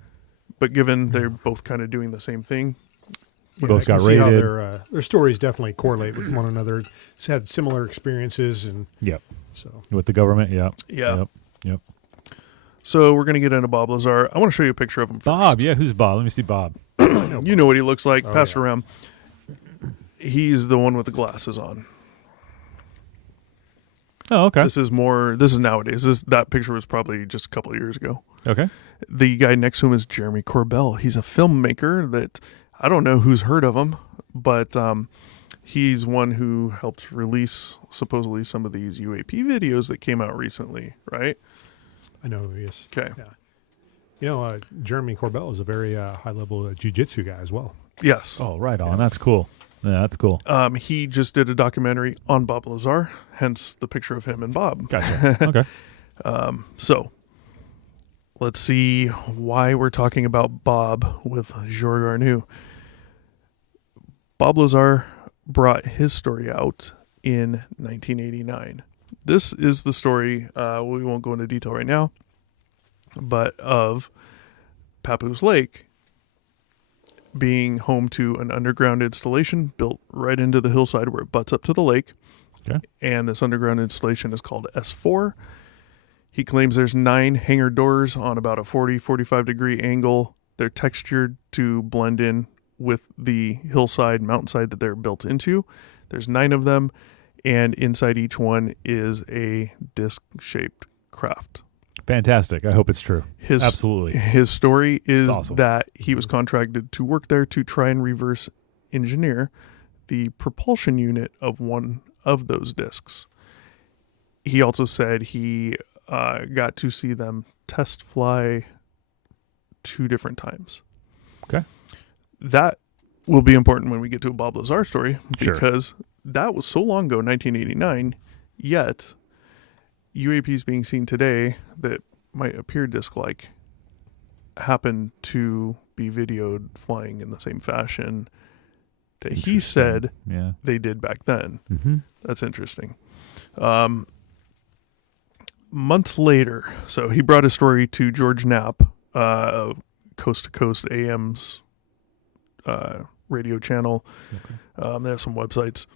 But given they're both kind of doing the same thing, Both I can got see how rated. their stories definitely correlate with one another. It's had similar experiences, and Yep. so With the government, yep. yeah. Yep. So we're going to get into Bob Lazar. I want to show you a picture of him first. Bob, yeah, who's Bob? Let me see Bob. You know what he looks like. Oh, Pass yeah. around. He's the one with the glasses on. Oh, okay. This is nowadays. That picture was probably just a couple of years ago. Okay. The guy next to him is Jeremy Corbell. He's a filmmaker that I don't know who's heard of him, but he's one who helped release supposedly some of these UAP videos that came out recently, right? I know who he is. Okay. Yeah. You know, Jeremy Corbell is a very high-level jiu-jitsu guy as well. Yes. Oh, right on. That's cool. Yeah, that's cool. He just did a documentary on Bob Lazar, hence the picture of him and Bob. Gotcha. Okay. So let's see why we're talking about Bob with Jorg Arnu. Bob Lazar brought his story out in 1989. This is the story, we won't go into detail right now, but of Papoose Lake being home to an underground installation built right into the hillside where it butts up to the lake. Okay. And this underground installation is called S4. He claims there's 9 hangar doors on about a 45 degree angle. They're textured to blend in with the hillside, mountainside that they're built into. There's 9 of them, and inside each one is a disc-shaped craft. Fantastic. I hope it's true. Absolutely. His story is awesome. that he was contracted to work there to try and reverse engineer the propulsion unit of one of those discs. He also said he got to see them test fly 2 different times. Okay. That will be important when we get to a Bob Lazar story, Sure. because that was so long ago, 1989, yet UAPs being seen today that might appear disc-like happen to be videoed flying in the same fashion that he said Yeah. they did back then. Mm-hmm. That's interesting. Months later, so he brought his story to George Knapp, Coast to Coast AM's radio channel. Okay. They have some websites.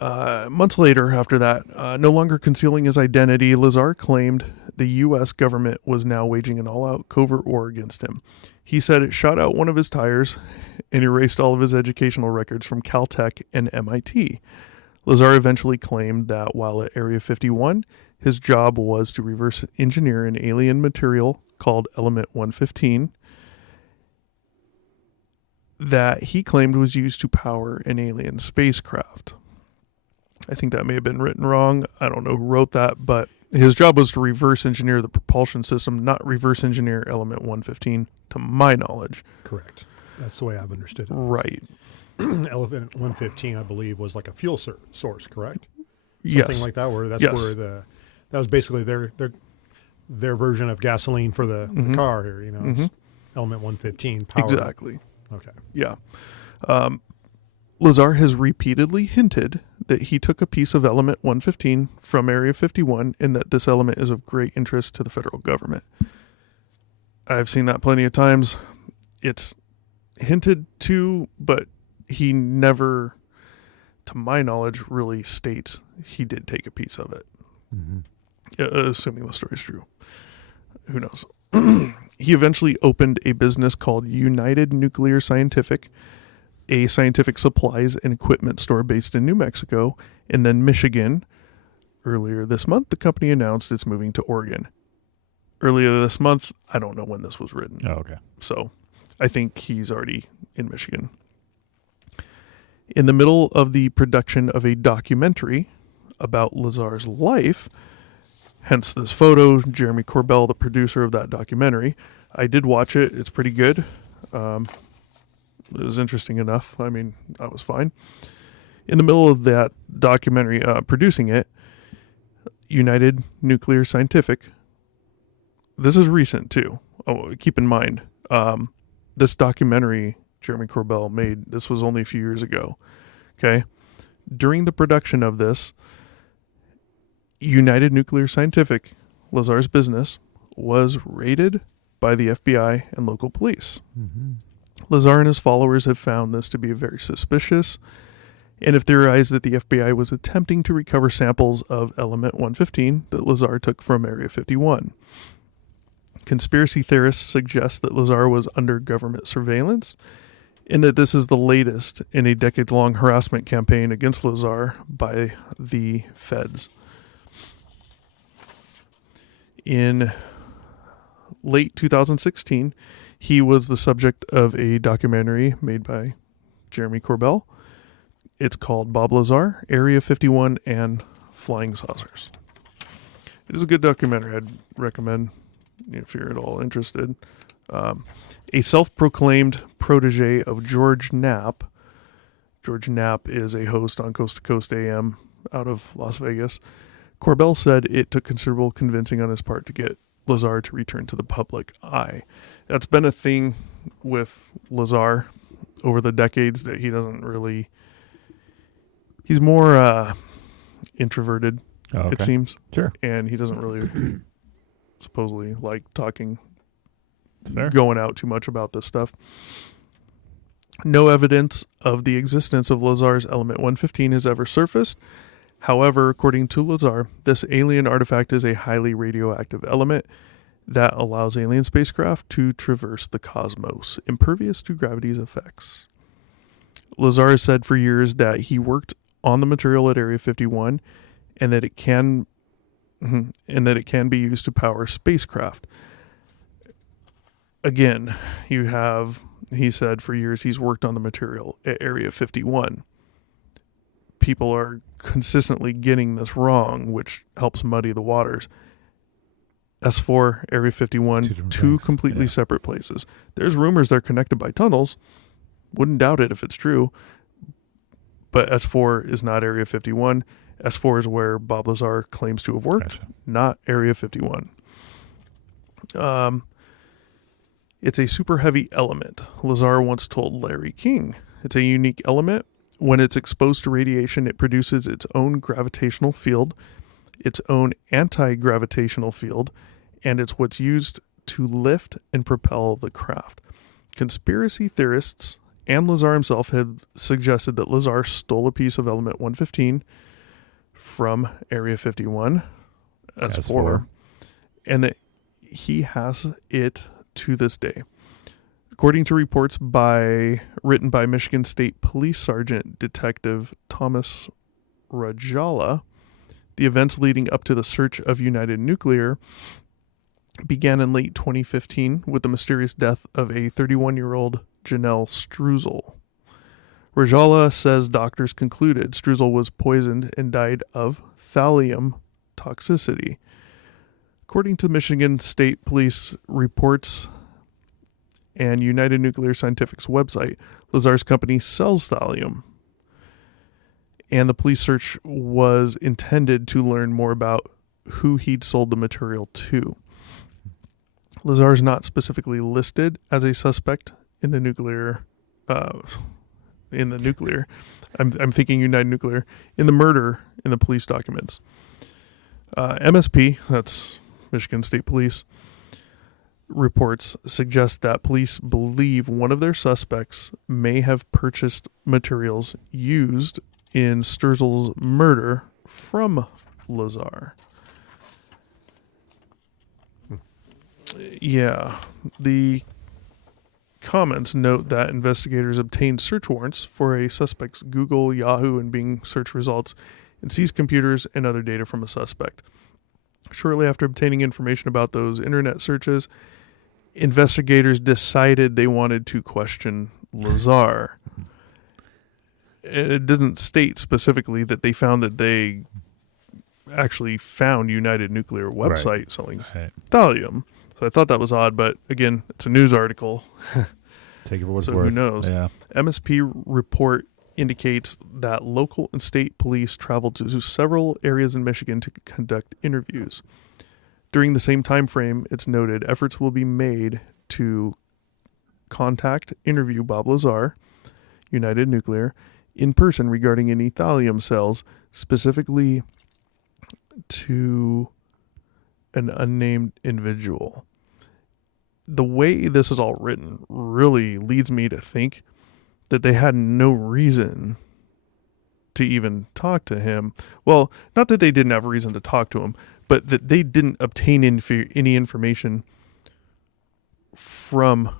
Months later, after that, no longer concealing his identity, Lazar claimed the U.S. government was now waging an all-out covert war against him. He said it shot out one of his tires and erased all of his educational records from Caltech and MIT. Lazar eventually claimed that while at Area 51, his job was to reverse engineer an alien material called Element 115 that he claimed was used to power an alien spacecraft. I think that may have been written wrong. I don't know who wrote that, but his job was to reverse engineer the propulsion system, not reverse engineer Element 115, to my knowledge. Correct. That's the way I've understood it. Right. Element 115, I believe, was like a fuel source, correct? Yes. Something like that, where that's Yes. where that was basically their version of gasoline for the car here. You know, it's Element 115 power. Exactly. Okay. Yeah. Lazar has repeatedly hinted that he took a piece of Element 115 from Area 51 and that this element is of great interest to the federal government. I've seen that plenty of times. It's hinted to, but he never, to my knowledge, really states he did take a piece of it. Mm-hmm. Assuming the story's true. Who knows? He eventually opened a business called United Nuclear Scientific a scientific supplies and equipment store based in New Mexico, and then Michigan. Earlier this month, the company announced it's moving to Oregon. Earlier this month, I don't know when this was written. Oh, okay. So I think he's already in Michigan. In the middle of the production of a documentary about Lazar's life, hence this photo, Jeremy Corbell, the producer of that documentary. I did watch it. It's pretty good. It was interesting enough. I mean, I was fine. In the middle of that documentary, producing it, United Nuclear Scientific, this is recent too. Oh, keep in mind, this documentary Jeremy Corbell made, this was only a few years ago. Okay. During the production of this, United Nuclear Scientific, Lazar's business, was raided by the FBI and local police. Mm-hmm. Lazar and his followers have found this to be very suspicious and have theorized that the FBI was attempting to recover samples of element 115 that Lazar took from Area 51. Conspiracy theorists suggest that Lazar was under government surveillance and that this is the latest in a decades-long harassment campaign against Lazar by the feds. In late 2016, he was the subject of a documentary made by Jeremy Corbell. It's called Bob Lazar, Area 51, and Flying Saucers. It is a good documentary. I'd recommend if you're at all interested. A self-proclaimed protege of George Knapp. George Knapp is a host on Coast to Coast AM out of Las Vegas. Corbell said it took considerable convincing on his part to get Lazar to return to the public eye. That's been a thing with Lazar over the decades, that he doesn't really... He's more introverted, Oh, okay. it seems. Sure. And he doesn't really supposedly like talking, It's fair. going out too much about this stuff. No evidence of the existence of Lazar's element 115 has ever surfaced. However, according to Lazar, this alien artifact is a highly radioactive element that allows alien spacecraft to traverse the cosmos, impervious to gravity's effects. Lazar has said for years that he worked on the material at Area 51 and that it can be used to power spacecraft. Again, he said for years he's worked on the material at Area 51. People are consistently getting this wrong, which helps muddy the waters. S4, Area 51, It's two two different things. completely Yeah. separate places. There's rumors they're connected by tunnels. Wouldn't doubt it if it's true. But S4 is not Area 51. S4 is where Bob Lazar claims to have worked, Gotcha. not Area 51. It's a super heavy element. Lazar once told Larry King, it's a unique element. When it's exposed to radiation, it produces its own gravitational field, its own anti-gravitational field, and it's what's used to lift and propel the craft. Conspiracy theorists and Lazar himself have suggested that Lazar stole a piece of element 115 from Area 51, S4, and that he has it to this day. According to reports written by Michigan State Police Sergeant Detective Thomas Rajala, the events leading up to the search of United Nuclear began in late 2015 with the mysterious death of a 31-year-old Janelle Struzel. Rajala says doctors concluded Struzel was poisoned and died of thallium toxicity. According to Michigan State Police reports and United Nuclear Scientific's website, Lazar's company sells thallium. And the police search was intended to learn more about who he'd sold the material to. Lazar is not specifically listed as a suspect in the nuclear. I'm thinking United Nuclear in the murder in the police documents. MSP, that's Michigan State Police, reports suggest that police believe one of their suspects may have purchased materials used in Struzel's murder from Lazar. Yeah, the comments note that investigators obtained search warrants for a suspect's Google, Yahoo, and Bing search results and seized computers and other data from a suspect. Shortly after obtaining information about those internet searches, investigators decided they wanted to question Lazar. It didn't state specifically that they found that they actually found United Nuclear website selling Right. thallium. So I thought that was odd, but again, it's a news article. Take it for what's So worth. who knows? Yeah. MSP report indicates that local and state police traveled to several areas in Michigan to conduct interviews. During the same time frame, it's noted efforts will be made to interview Bob Lazar, United Nuclear, in person regarding any thallium cells, specifically to an unnamed individual. The way this is all written really leads me to think that they had no reason to even talk to him. Well, not that they didn't have reason to talk to him, but that they didn't obtain any information from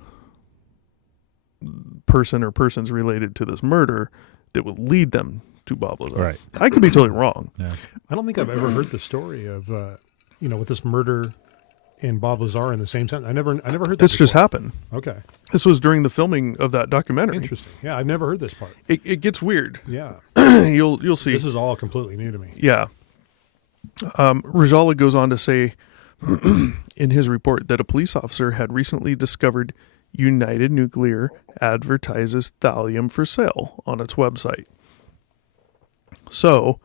person or persons related to this murder that would lead them to Bob Lazar. Right. I could be totally wrong. Yeah. I don't think I've ever heard the story of, with this murder and Bob Lazar in the same sentence. I never heard that. This just before. happened. Okay. This was during the filming of that documentary. Interesting. Yeah, I've never heard this part. It gets weird. Yeah. You'll see. This is all completely new to me. Yeah. Rajala goes on to say in his report that a police officer had recently discovered United Nuclear advertises thallium for sale on its website. So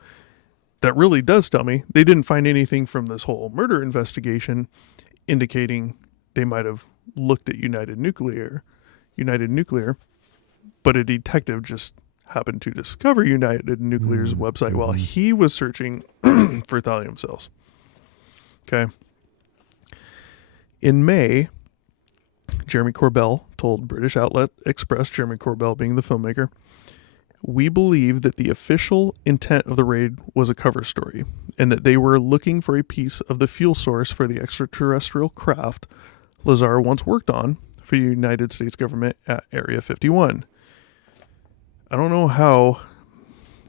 that really does tell me they didn't find anything from this whole murder investigation indicating they might have looked at United Nuclear, but a detective just happened to discover United Nuclear's website while he was searching for thallium cells. Okay. In May, Jeremy Corbell told British outlet Express, Jeremy Corbell being the filmmaker, "We believe that the official intent of the raid was a cover story and that they were looking for a piece of the fuel source for the extraterrestrial craft Lazar once worked on for the United States government at Area 51. I don't know how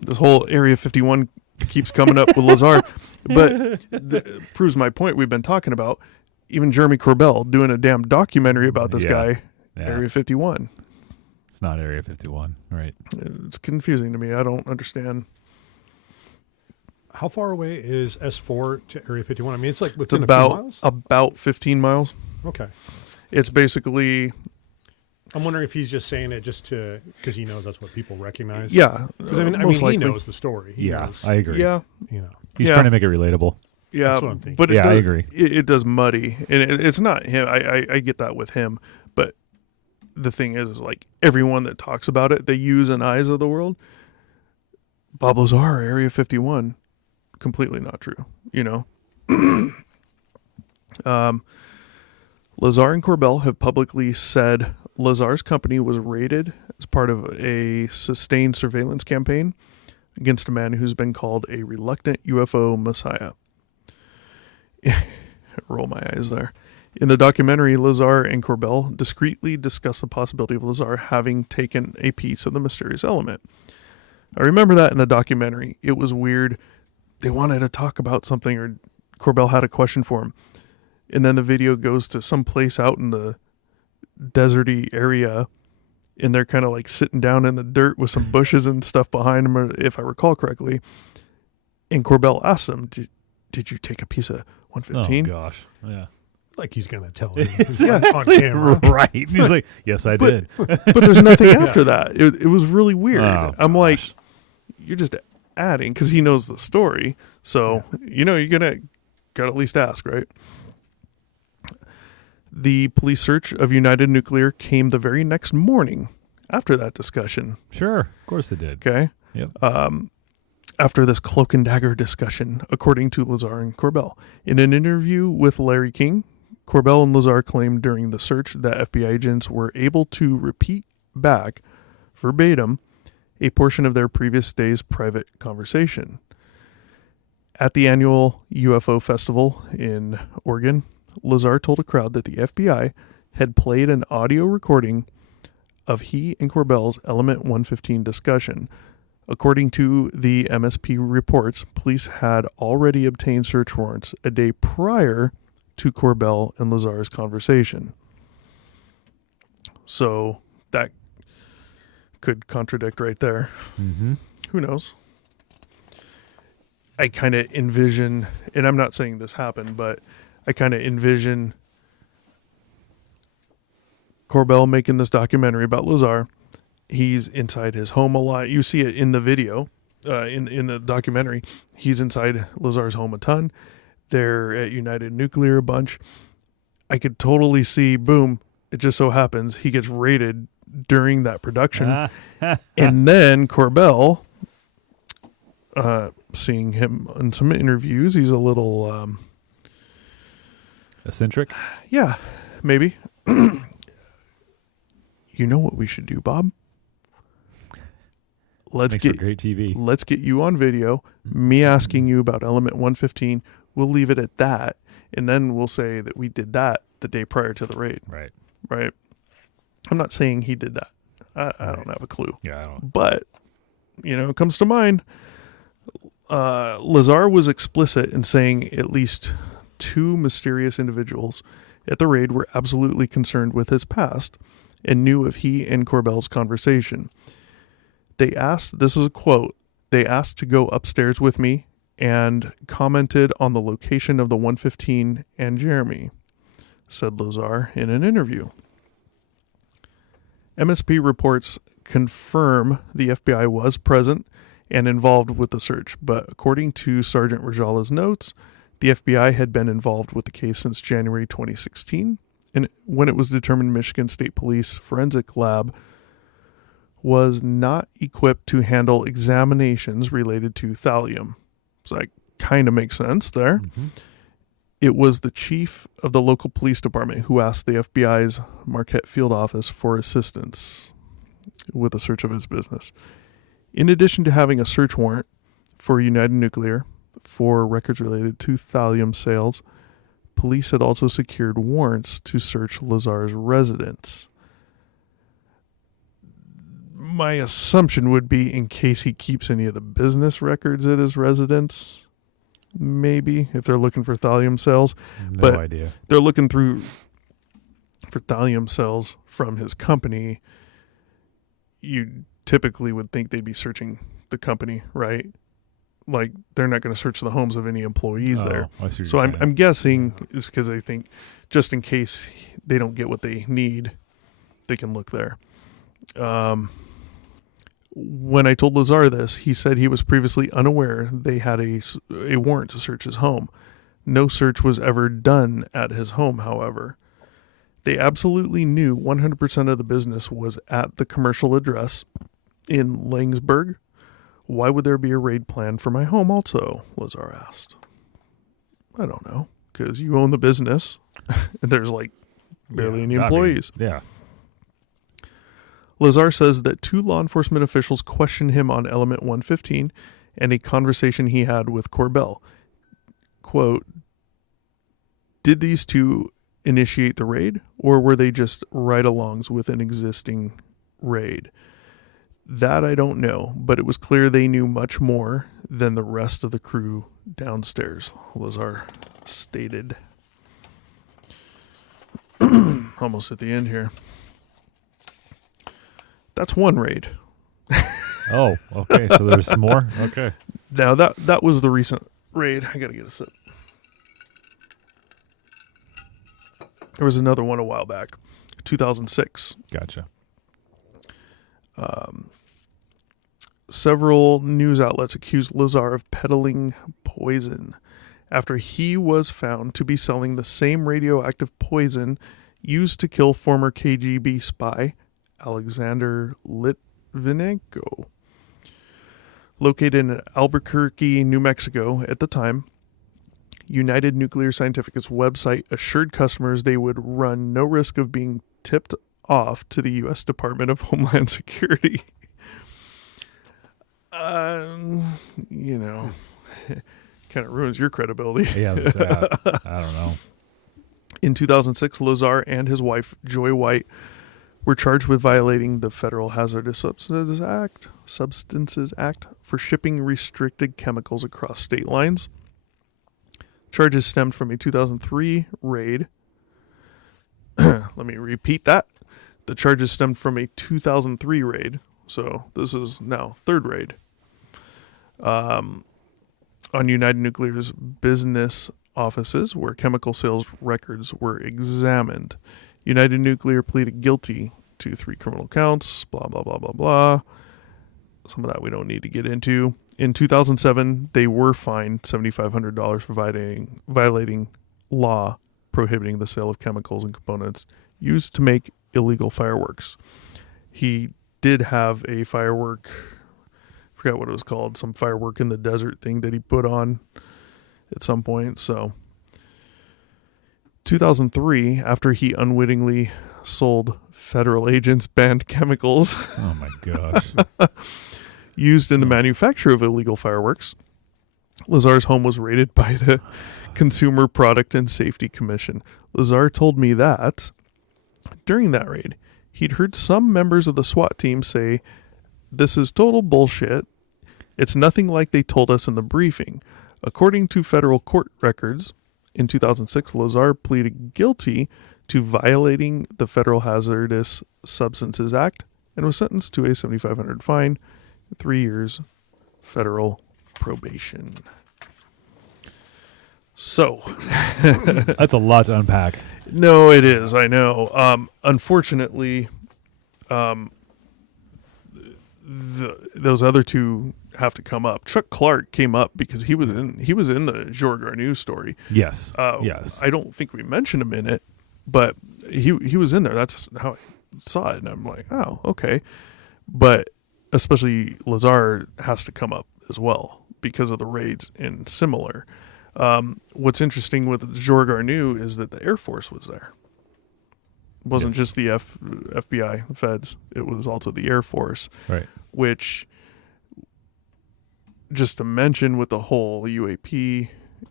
this whole Area 51 keeps coming up with Lazar, but proves my point we've been talking about. Even Jeremy Corbell doing a damn documentary about this guy, Yeah. Area 51. It's not Area 51, right? It's confusing to me. I don't understand. How far away is S4 to Area 51? I mean, it's like It's within a few miles? about 15 miles. Okay. It's basically, I'm wondering if he's just saying it just because he knows that's what people recognize. yeah. Because I mean, most he likely. knows the story. He Yeah, knows, I agree. Yeah, He's yeah. trying to make it relatable. yeah. That's what I'm thinking. But it Yeah, I does, agree. It does muddy, and it's not him. I get that with him, but the thing is like everyone that talks about it, they use an eyes of the world. Bob Lazar, Area 51, completely not true. Lazar and Corbell have publicly said Lazar's company was raided as part of a sustained surveillance campaign against a man who's been called a reluctant UFO messiah. Roll my eyes there. In the documentary, Lazar and Corbell discreetly discuss the possibility of Lazar having taken a piece of the mysterious element. I remember that in the documentary. It was weird. They wanted to talk about something, or Corbell had a question for him. And then the video goes to some place out in the deserty area, and they're kind of like sitting down in the dirt with some bushes and stuff behind them, if I recall correctly. And Corbell asked him, did you take a piece of 115? Oh, gosh. Yeah. like he's going to tell him Yeah. on camera. Right. And he's like, yes, I did. But there's nothing after that. It was really weird. Oh, I'm like, gosh. you're just adding, because he knows the story. So, you're gotta at least ask, right? The police search of United Nuclear came the very next morning after that discussion. Sure. Of course they did. Okay. Yep. After this cloak and dagger discussion, according to Lazar and Corbell. In an interview with Larry King, Corbell and Lazar claimed during the search that FBI agents were able to repeat back verbatim a portion of their previous day's private conversation. At the annual UFO festival in Oregon, Lazar told a crowd that the FBI had played an audio recording of he and Corbell's Element 115 discussion. According to the MSP reports, police had already obtained search warrants a day prior to Corbell and Lazar's conversation. So that could contradict right there. Mm-hmm. Who knows? I kind of envision, and I'm not saying this happened, but I kind of envision Corbell making this documentary about Lazar. He's inside his home a lot. You see it in the video, in the documentary. He's inside Lazar's home a ton. They're at United Nuclear a bunch. I could totally see, boom, it just so happens he gets raided during that production. And then Corbell, seeing him in some interviews, he's a little... eccentric? Yeah, maybe. You know what we should do, Bob? Let's Makes get for great TV. Let's get you on video. Me asking you about Element 115. We'll leave it at that, and then we'll say that we did that the day prior to the raid. Right. Right. I'm not saying he did that. I don't have a clue. Yeah, I don't. But it comes to mind. Lazar was explicit in saying at least two mysterious individuals at the raid were absolutely concerned with his past and knew of he and Corbell's conversation. They asked, this is a quote, they asked to go upstairs with me and commented on the location of the 115 and Jeremy, said Lazar in an interview. MSP reports confirm the FBI was present and involved with the search, but according to Sergeant Rajala's notes, the FBI had been involved with the case since January 2016, and when it was determined Michigan State Police Forensic Lab was not equipped to handle examinations related to thallium. So that kind of makes sense there. Mm-hmm. It was the chief of the local police department who asked the FBI's Marquette field office for assistance with a search of his business. In addition to having a search warrant for United Nuclear for records related to thallium sales, police had also secured warrants to search Lazar's residence. My assumption would be in case he keeps any of the business records at his residence, maybe, if they're looking for thallium sales. No idea. They're looking through for thallium sales from his company. You typically would think they'd be searching the company, right? Like, they're not going to search the homes of any employees there. I see what So you're saying. I'm guessing it's because they think just in case they don't get what they need, they can look there. When I told Lazar this, he said he was previously unaware they had a warrant to search his home. No search was ever done at his home, however. They absolutely knew 100% of the business was at the commercial address in Langsburg. Why would there be a raid plan for my home also? Lazar asked. I don't know. Because you own the business. And there's like barely any employees. Yeah. Lazar says that two law enforcement officials questioned him on Element 115 and a conversation he had with Corbell. Quote, did these two initiate the raid, or were they just ride-alongs with an existing raid? That I don't know, but it was clear they knew much more than the rest of the crew downstairs, Lazar stated. Almost at the end here. That's one raid. Oh, okay. So there's some more? Okay. Now, that was the recent raid. I got to get a sip. There was another one a while back, 2006. Gotcha. Several news outlets accused Lazar of peddling poison after he was found to be selling the same radioactive poison used to kill former KGB spy Alexander Litvinenko. Located in Albuquerque, New Mexico at the time, United Nuclear Scientific's website assured customers they would run no risk of being tipped off to the U.S. Department of Homeland Security. Kind of ruins your credibility. Yeah, I don't know. In 2006, Lazar and his wife, Joy White, were charged with violating the Federal Hazardous Substances Act for shipping restricted chemicals across state lines. Charges stemmed from a 2003 raid. Let me repeat that. The charges stemmed from a 2003 raid. So this is now third raid. On United Nuclear's business offices where chemical sales records were examined. United Nuclear pleaded guilty to 3 criminal counts, blah, blah, blah, blah, blah. Some of that we don't need to get into. In 2007, they were fined $7,500 for violating law prohibiting the sale of chemicals and components used to make illegal fireworks. He did have a firework, I forgot what it was called, some firework in the desert thing that he put on at some point. So 2003, after he unwittingly sold federal agents banned chemicals Oh my gosh. used in the manufacture of illegal fireworks, Lazar's home was raided by the Consumer Product and Safety Commission. Lazar told me that during that raid, he'd heard some members of the SWAT team say, "This is total bullshit. It's nothing like they told us in the briefing." According to federal court records, in 2006, Lazar pleaded guilty to violating the Federal Hazardous Substances Act and was sentenced to a $7,500 fine, 3 years federal probation. So, That's a lot to unpack. no, it is. I know. Unfortunately, those other two have to come up. Chuck Clark came up because he was in the George Arnoux story. Yes. Yes. I don't think we mentioned him in it, but he was in there. That's how I saw it, and I'm like, oh, okay. But especially Lazar has to come up as well because of the raids and similar. What's interesting with George Arnoux is that the Air Force was there. It wasn't Yes. just the FBI, the feds. It was also the Air Force, Right. which, just to mention with the whole UAP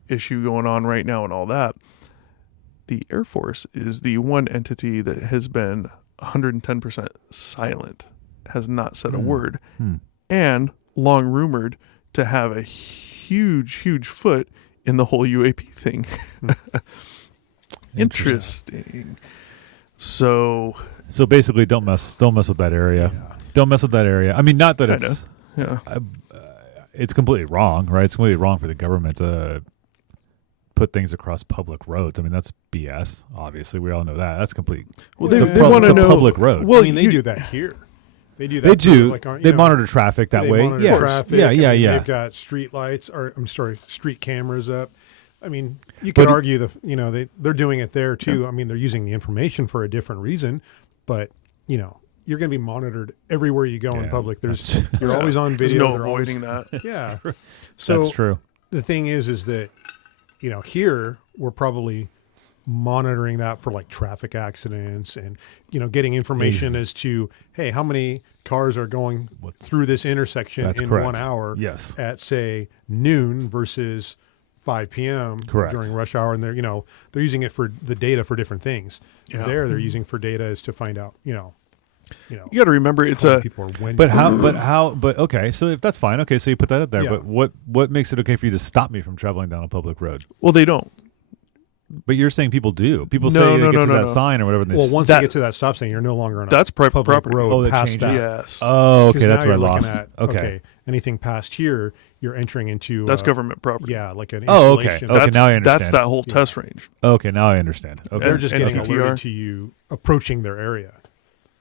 issue going on right now and all that, the Air Force is the one entity that has been 110% silent, has not said a word, and long rumored to have a huge foot in the whole UAP thing. Interesting. So basically, don't mess with that area. Don't mess with that area. I mean, not that Kinda. it's yeah, it's completely wrong, right? It's completely wrong for the government to put things across public roads. I mean, that's BS. Obviously, we all know that. That's complete. well, it's they a want to know public road. Well, I mean, they you- do that here. They do that. They too, do. Like, They you know, monitor traffic that they way. monitor Yeah. traffic. Yeah. I Yeah. mean, Yeah. They've got street lights, or street cameras up. I mean, you could But- argue they're doing it there too. I mean, they're using the information for a different reason, but you're going to be monitored everywhere you go in Yeah, public. You're Yeah. always on There's video. no They're always- avoiding that. Yeah. So That's true. the thing is that here we're probably monitoring that for like traffic accidents and getting information Is- as to, hey, how many cars are going through this intersection That's in correct. 1 hour Yes. at say noon versus 5 p.m. Correct. during rush hour, and they're using it for the data for different things. Yeah. They're using for data is to find out You got to remember it's how many a people are when. But okay, so if that's fine, okay, so you put that up there, Yeah. but what makes it okay for you to stop me from traveling down a public road? well, they don't. But you're saying people do. People No, say they no, get no, to no, that no. sign or whatever. And they well, once that- you get to that stop sign, you're no longer on a That's private public property. road Oh, that past changes. that. Yes, Oh, okay, 'Cause that's now where I you're looking lost. at, Okay. anything past here, you're entering into that's government property. Yeah, like an Oh, okay. installation. Okay, That's, now I understand. That's that whole Yeah. test range. Okay, now I understand. Okay. They're just And getting TTR. alerted to you approaching their area.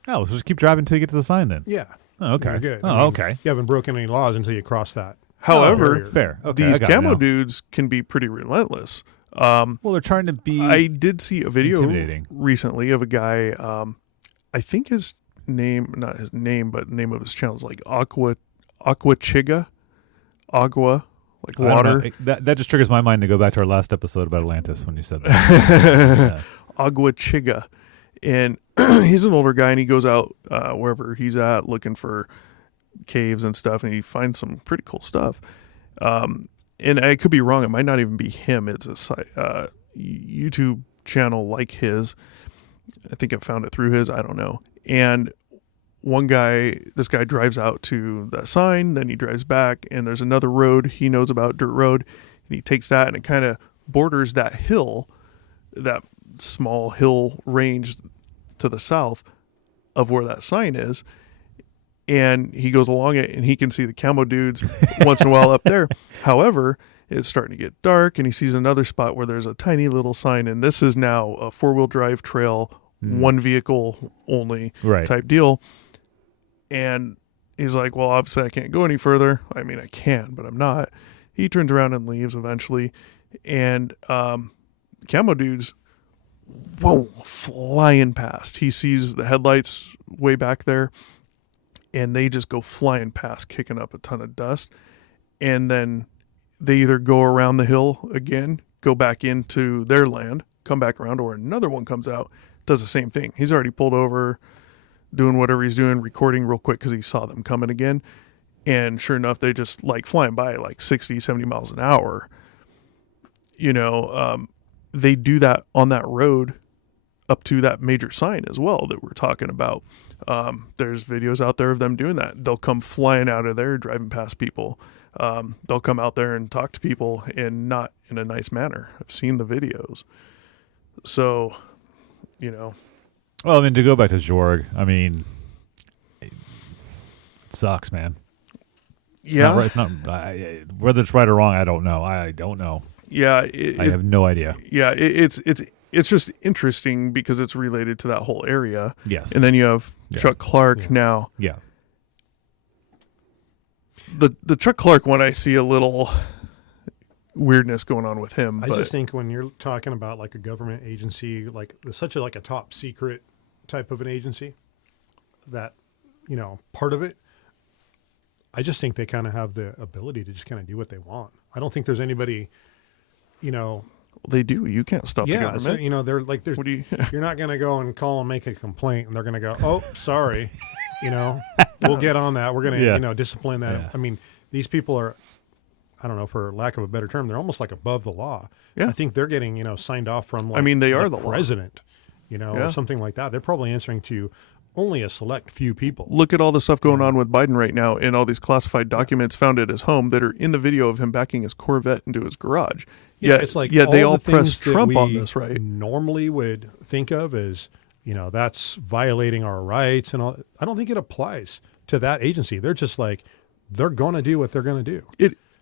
Oh, so just keep driving until you get to the sign then. Yeah. Oh, okay. You're good. Oh, I mean, okay. You haven't broken any laws until you cross that. However, barrier. Fair. Okay, these I got it camo now. dudes can be pretty relentless. Well, they're trying to be. I did see a video intimidating. recently of a guy. I think his name, not his name, but the name of his channel is like Aqua Chiga, Agua, like I don't know. water. That just triggers my mind to go back to our last episode about Atlantis when you said that. Yeah. Agua Chiga, and he's an older guy, and he goes out wherever he's at looking for caves and stuff, and he finds some pretty cool stuff. And I could be wrong; it might not even be him. It's a YouTube channel like his, I think I found it through his, I don't know. And this guy drives out to that sign, then he drives back, and there's another road he knows about, dirt road, and he takes that, and it kind of borders that hill, that small hill range to the south of where that sign is. And he goes along it, and he can see the camo dudes once in a while up there. However, it's starting to get dark, and he sees another spot where there's a tiny little sign, and this is now a 4-wheel drive trail, one vehicle only type deal. And he's like, well, obviously I can't go any further. I mean, I can, but I'm not. He turns around and leaves eventually. And camo dudes, whoa, flying past. He sees the headlights way back there, and they just go flying past, kicking up a ton of dust. And then they either go around the hill again, go back into their land, come back around, or another one comes out, does the same thing. He's already pulled over, doing whatever he's doing, recording real quick because he saw them coming again. And sure enough, they just like flying by like 60, 70 miles an hour. You know, they do that on that road up to that major sign as well that we're talking about. There's videos out there of them doing that. They'll come flying out of there, driving past people. They'll come out there and talk to people, and not in a nice manner. I've seen the videos. So, you know. Well, I mean, to go back to Jorg, I mean, it sucks, man. Yeah. It's not whether it's right or wrong, I don't know. I don't know. Yeah. I have no idea. Yeah. It's just interesting because it's related to that whole area. Yes. And then you have Chuck Clark now. Yeah. The Chuck Clark one, I see a little weirdness going on with him. I just think when you're talking about like a government agency, like such a like a top secret type of an agency, that, you know, part of it, I just think they kind of have the ability to just kind of do what they want. I don't think there's anybody, you know. They do. You can't stop the government. So, you know, they're like, What do you? you're not going to go and call and make a complaint, and they're going to go, oh, sorry, you know, we'll get on that. We're going to, you know, discipline that. Yeah. I mean, these people are, I don't know, for lack of a better term, they're almost like above the law. Yeah. I think they're getting, you know, signed off from, like, I mean, they are the law. president, you know, or something like that. They're probably answering to only a select few people. Look at all the stuff going on with Biden right now, and all these classified documents found at his home that are in the video of him backing his Corvette into his garage. Yeah, it's like they all the press things that Trump we on this, right? normally would think of as, you know, that's violating our rights and all. I don't think it applies to that agency. They're just like, they're going to do what they're going to do.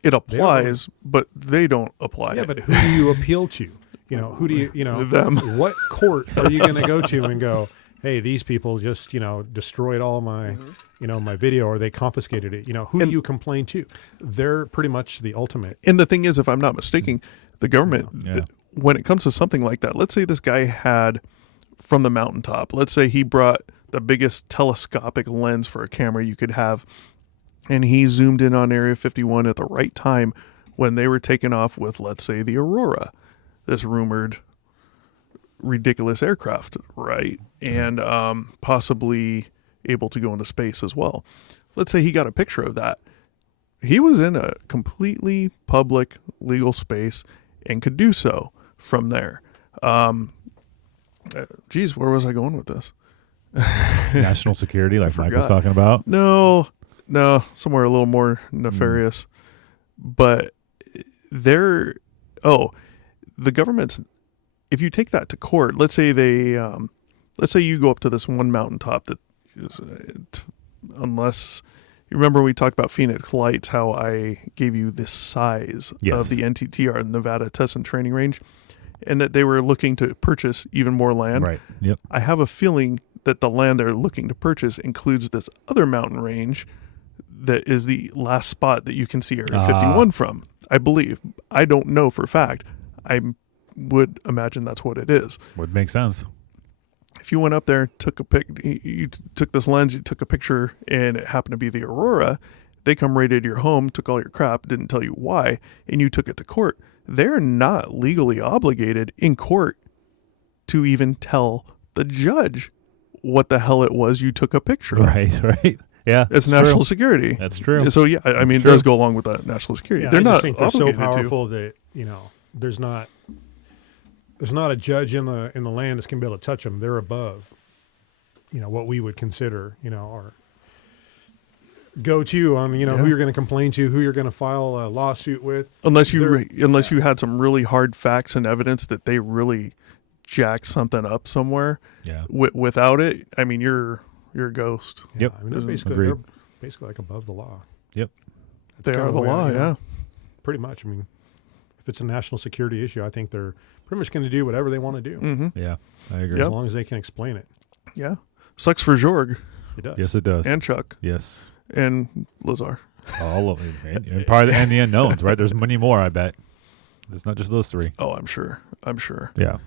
It applies, but they don't apply. Yeah, it. but who do you appeal to? You know, who do you know, Them. what court are you going to go to and go, hey, these people just, you know, destroyed all my, you know, my video, or they confiscated it. You know, who do you complain to? They're pretty much the ultimate. And the thing is, if I'm not mistaken, the government, when it comes to something like that, let's say this guy had from the mountaintop, let's say he brought the biggest telescopic lens for a camera you could have, and he zoomed in on Area 51 at the right time when they were taking off with, let's say, the Aurora, this rumored ridiculous aircraft, right? And possibly able to go into space as well. Let's say he got a picture of that. He was in a completely public legal space and could do so from there. Geez, where was I going with this? National security, like Mike was forgot. talking about. No, somewhere a little more nefarious. But the government's, if you take that to court, let's say you go up to this one mountaintop that is, unless you remember we talked about Phoenix Lights, how I gave you this size of the NTTR, Nevada Test and Training Range, and that they were looking to purchase even more land. Right. Yep. I have a feeling that the land they're looking to purchase includes this other mountain range that is the last spot that you can see Area 51 from. I believe. I don't know for a fact. I would imagine that's what it is. Would make sense. If you went up there, you took this lens, you took a picture, and it happened to be the Aurora, they come raided your home, took all your crap, didn't tell you why, and you took it to court. They're not legally obligated in court to even tell the judge what the hell it was you took a picture of. Right. Yeah. It's national security. That's true. So, yeah, I mean, it does go along with that national security. Yeah, they're I not just think they're so obligated to. powerful that, you know, there's there's not a judge in the land that's going to be able to touch them. They're above, what we would consider, our go-to on, who you're going to complain to, who you're going to file a lawsuit with. Unless you had some really hard facts and evidence that they really jacked something up somewhere. Yeah. Without it, I mean, you're a ghost. Yeah, Yep. I mean, they're basically like above the law. Yep. That's They kinda are the way law, yeah. Pretty much. I mean, if it's a national security issue, I think they're pretty much going to do whatever they want to do, Mm-hmm. Yeah. I agree. as Yep. long as they can explain it. Yeah. Sucks for Jorg It does. Yes, it does. and Chuck Yes. and Lazar. All of it. And probably and the unknowns, right? There's many more, I bet. There's not just those three. Oh, I'm sure. Yeah.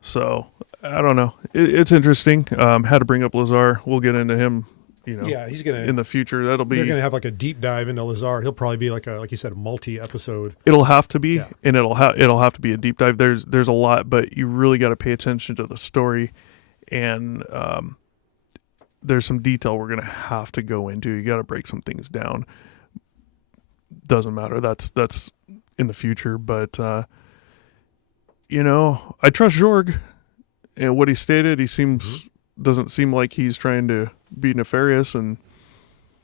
So I don't know. It's interesting. Had to bring up Lazar. We'll get into him. Yeah, he's going to. In the future, that'll They're going be. to have like a deep dive into Lazar. He'll probably be like you said, a multi-episode. It'll have to be, Yeah. and it'll have to be a deep dive. There's a lot, but you really got to pay attention to the story, and there's some detail we're gonna have to go into. You got to break some things down. Doesn't matter. That's in the future, but I trust Jorg, and what he stated. He doesn't seem like he's trying to be nefarious, and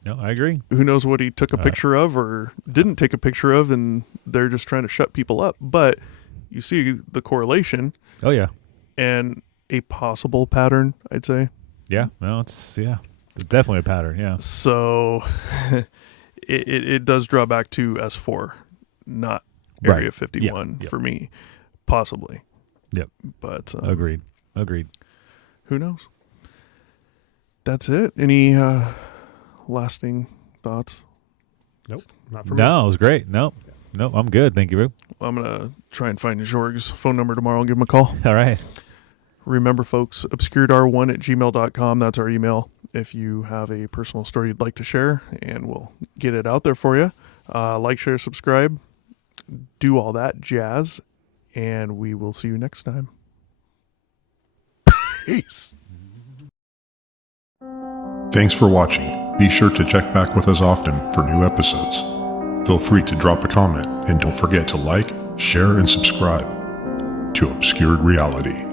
No, I agree. who knows what he took a picture of or didn't take a picture of, and they're just trying to shut people up. But you see the correlation Oh yeah. and a possible pattern, I'd say. Yeah. No, it's definitely a pattern. Yeah. So it does draw back to S4, not Area Right. 51 Yep. for me, possibly. Yep. But Agreed. who knows? That's it. Any lasting thoughts? Nope, not for me. No, it was great. No, I'm good. Thank you. I'm going to try and find Jorg's phone number tomorrow and give him a call. All right. Remember, folks, obscuredr1@gmail.com. That's our email if you have a personal story you'd like to share, and we'll get it out there for you. Like, share, subscribe, do all that jazz, and we will see you next time. Peace. Thanks for watching. Be sure to check back with us often for new episodes. Feel free to drop a comment, and don't forget to like, share, and subscribe to Obscured Reality.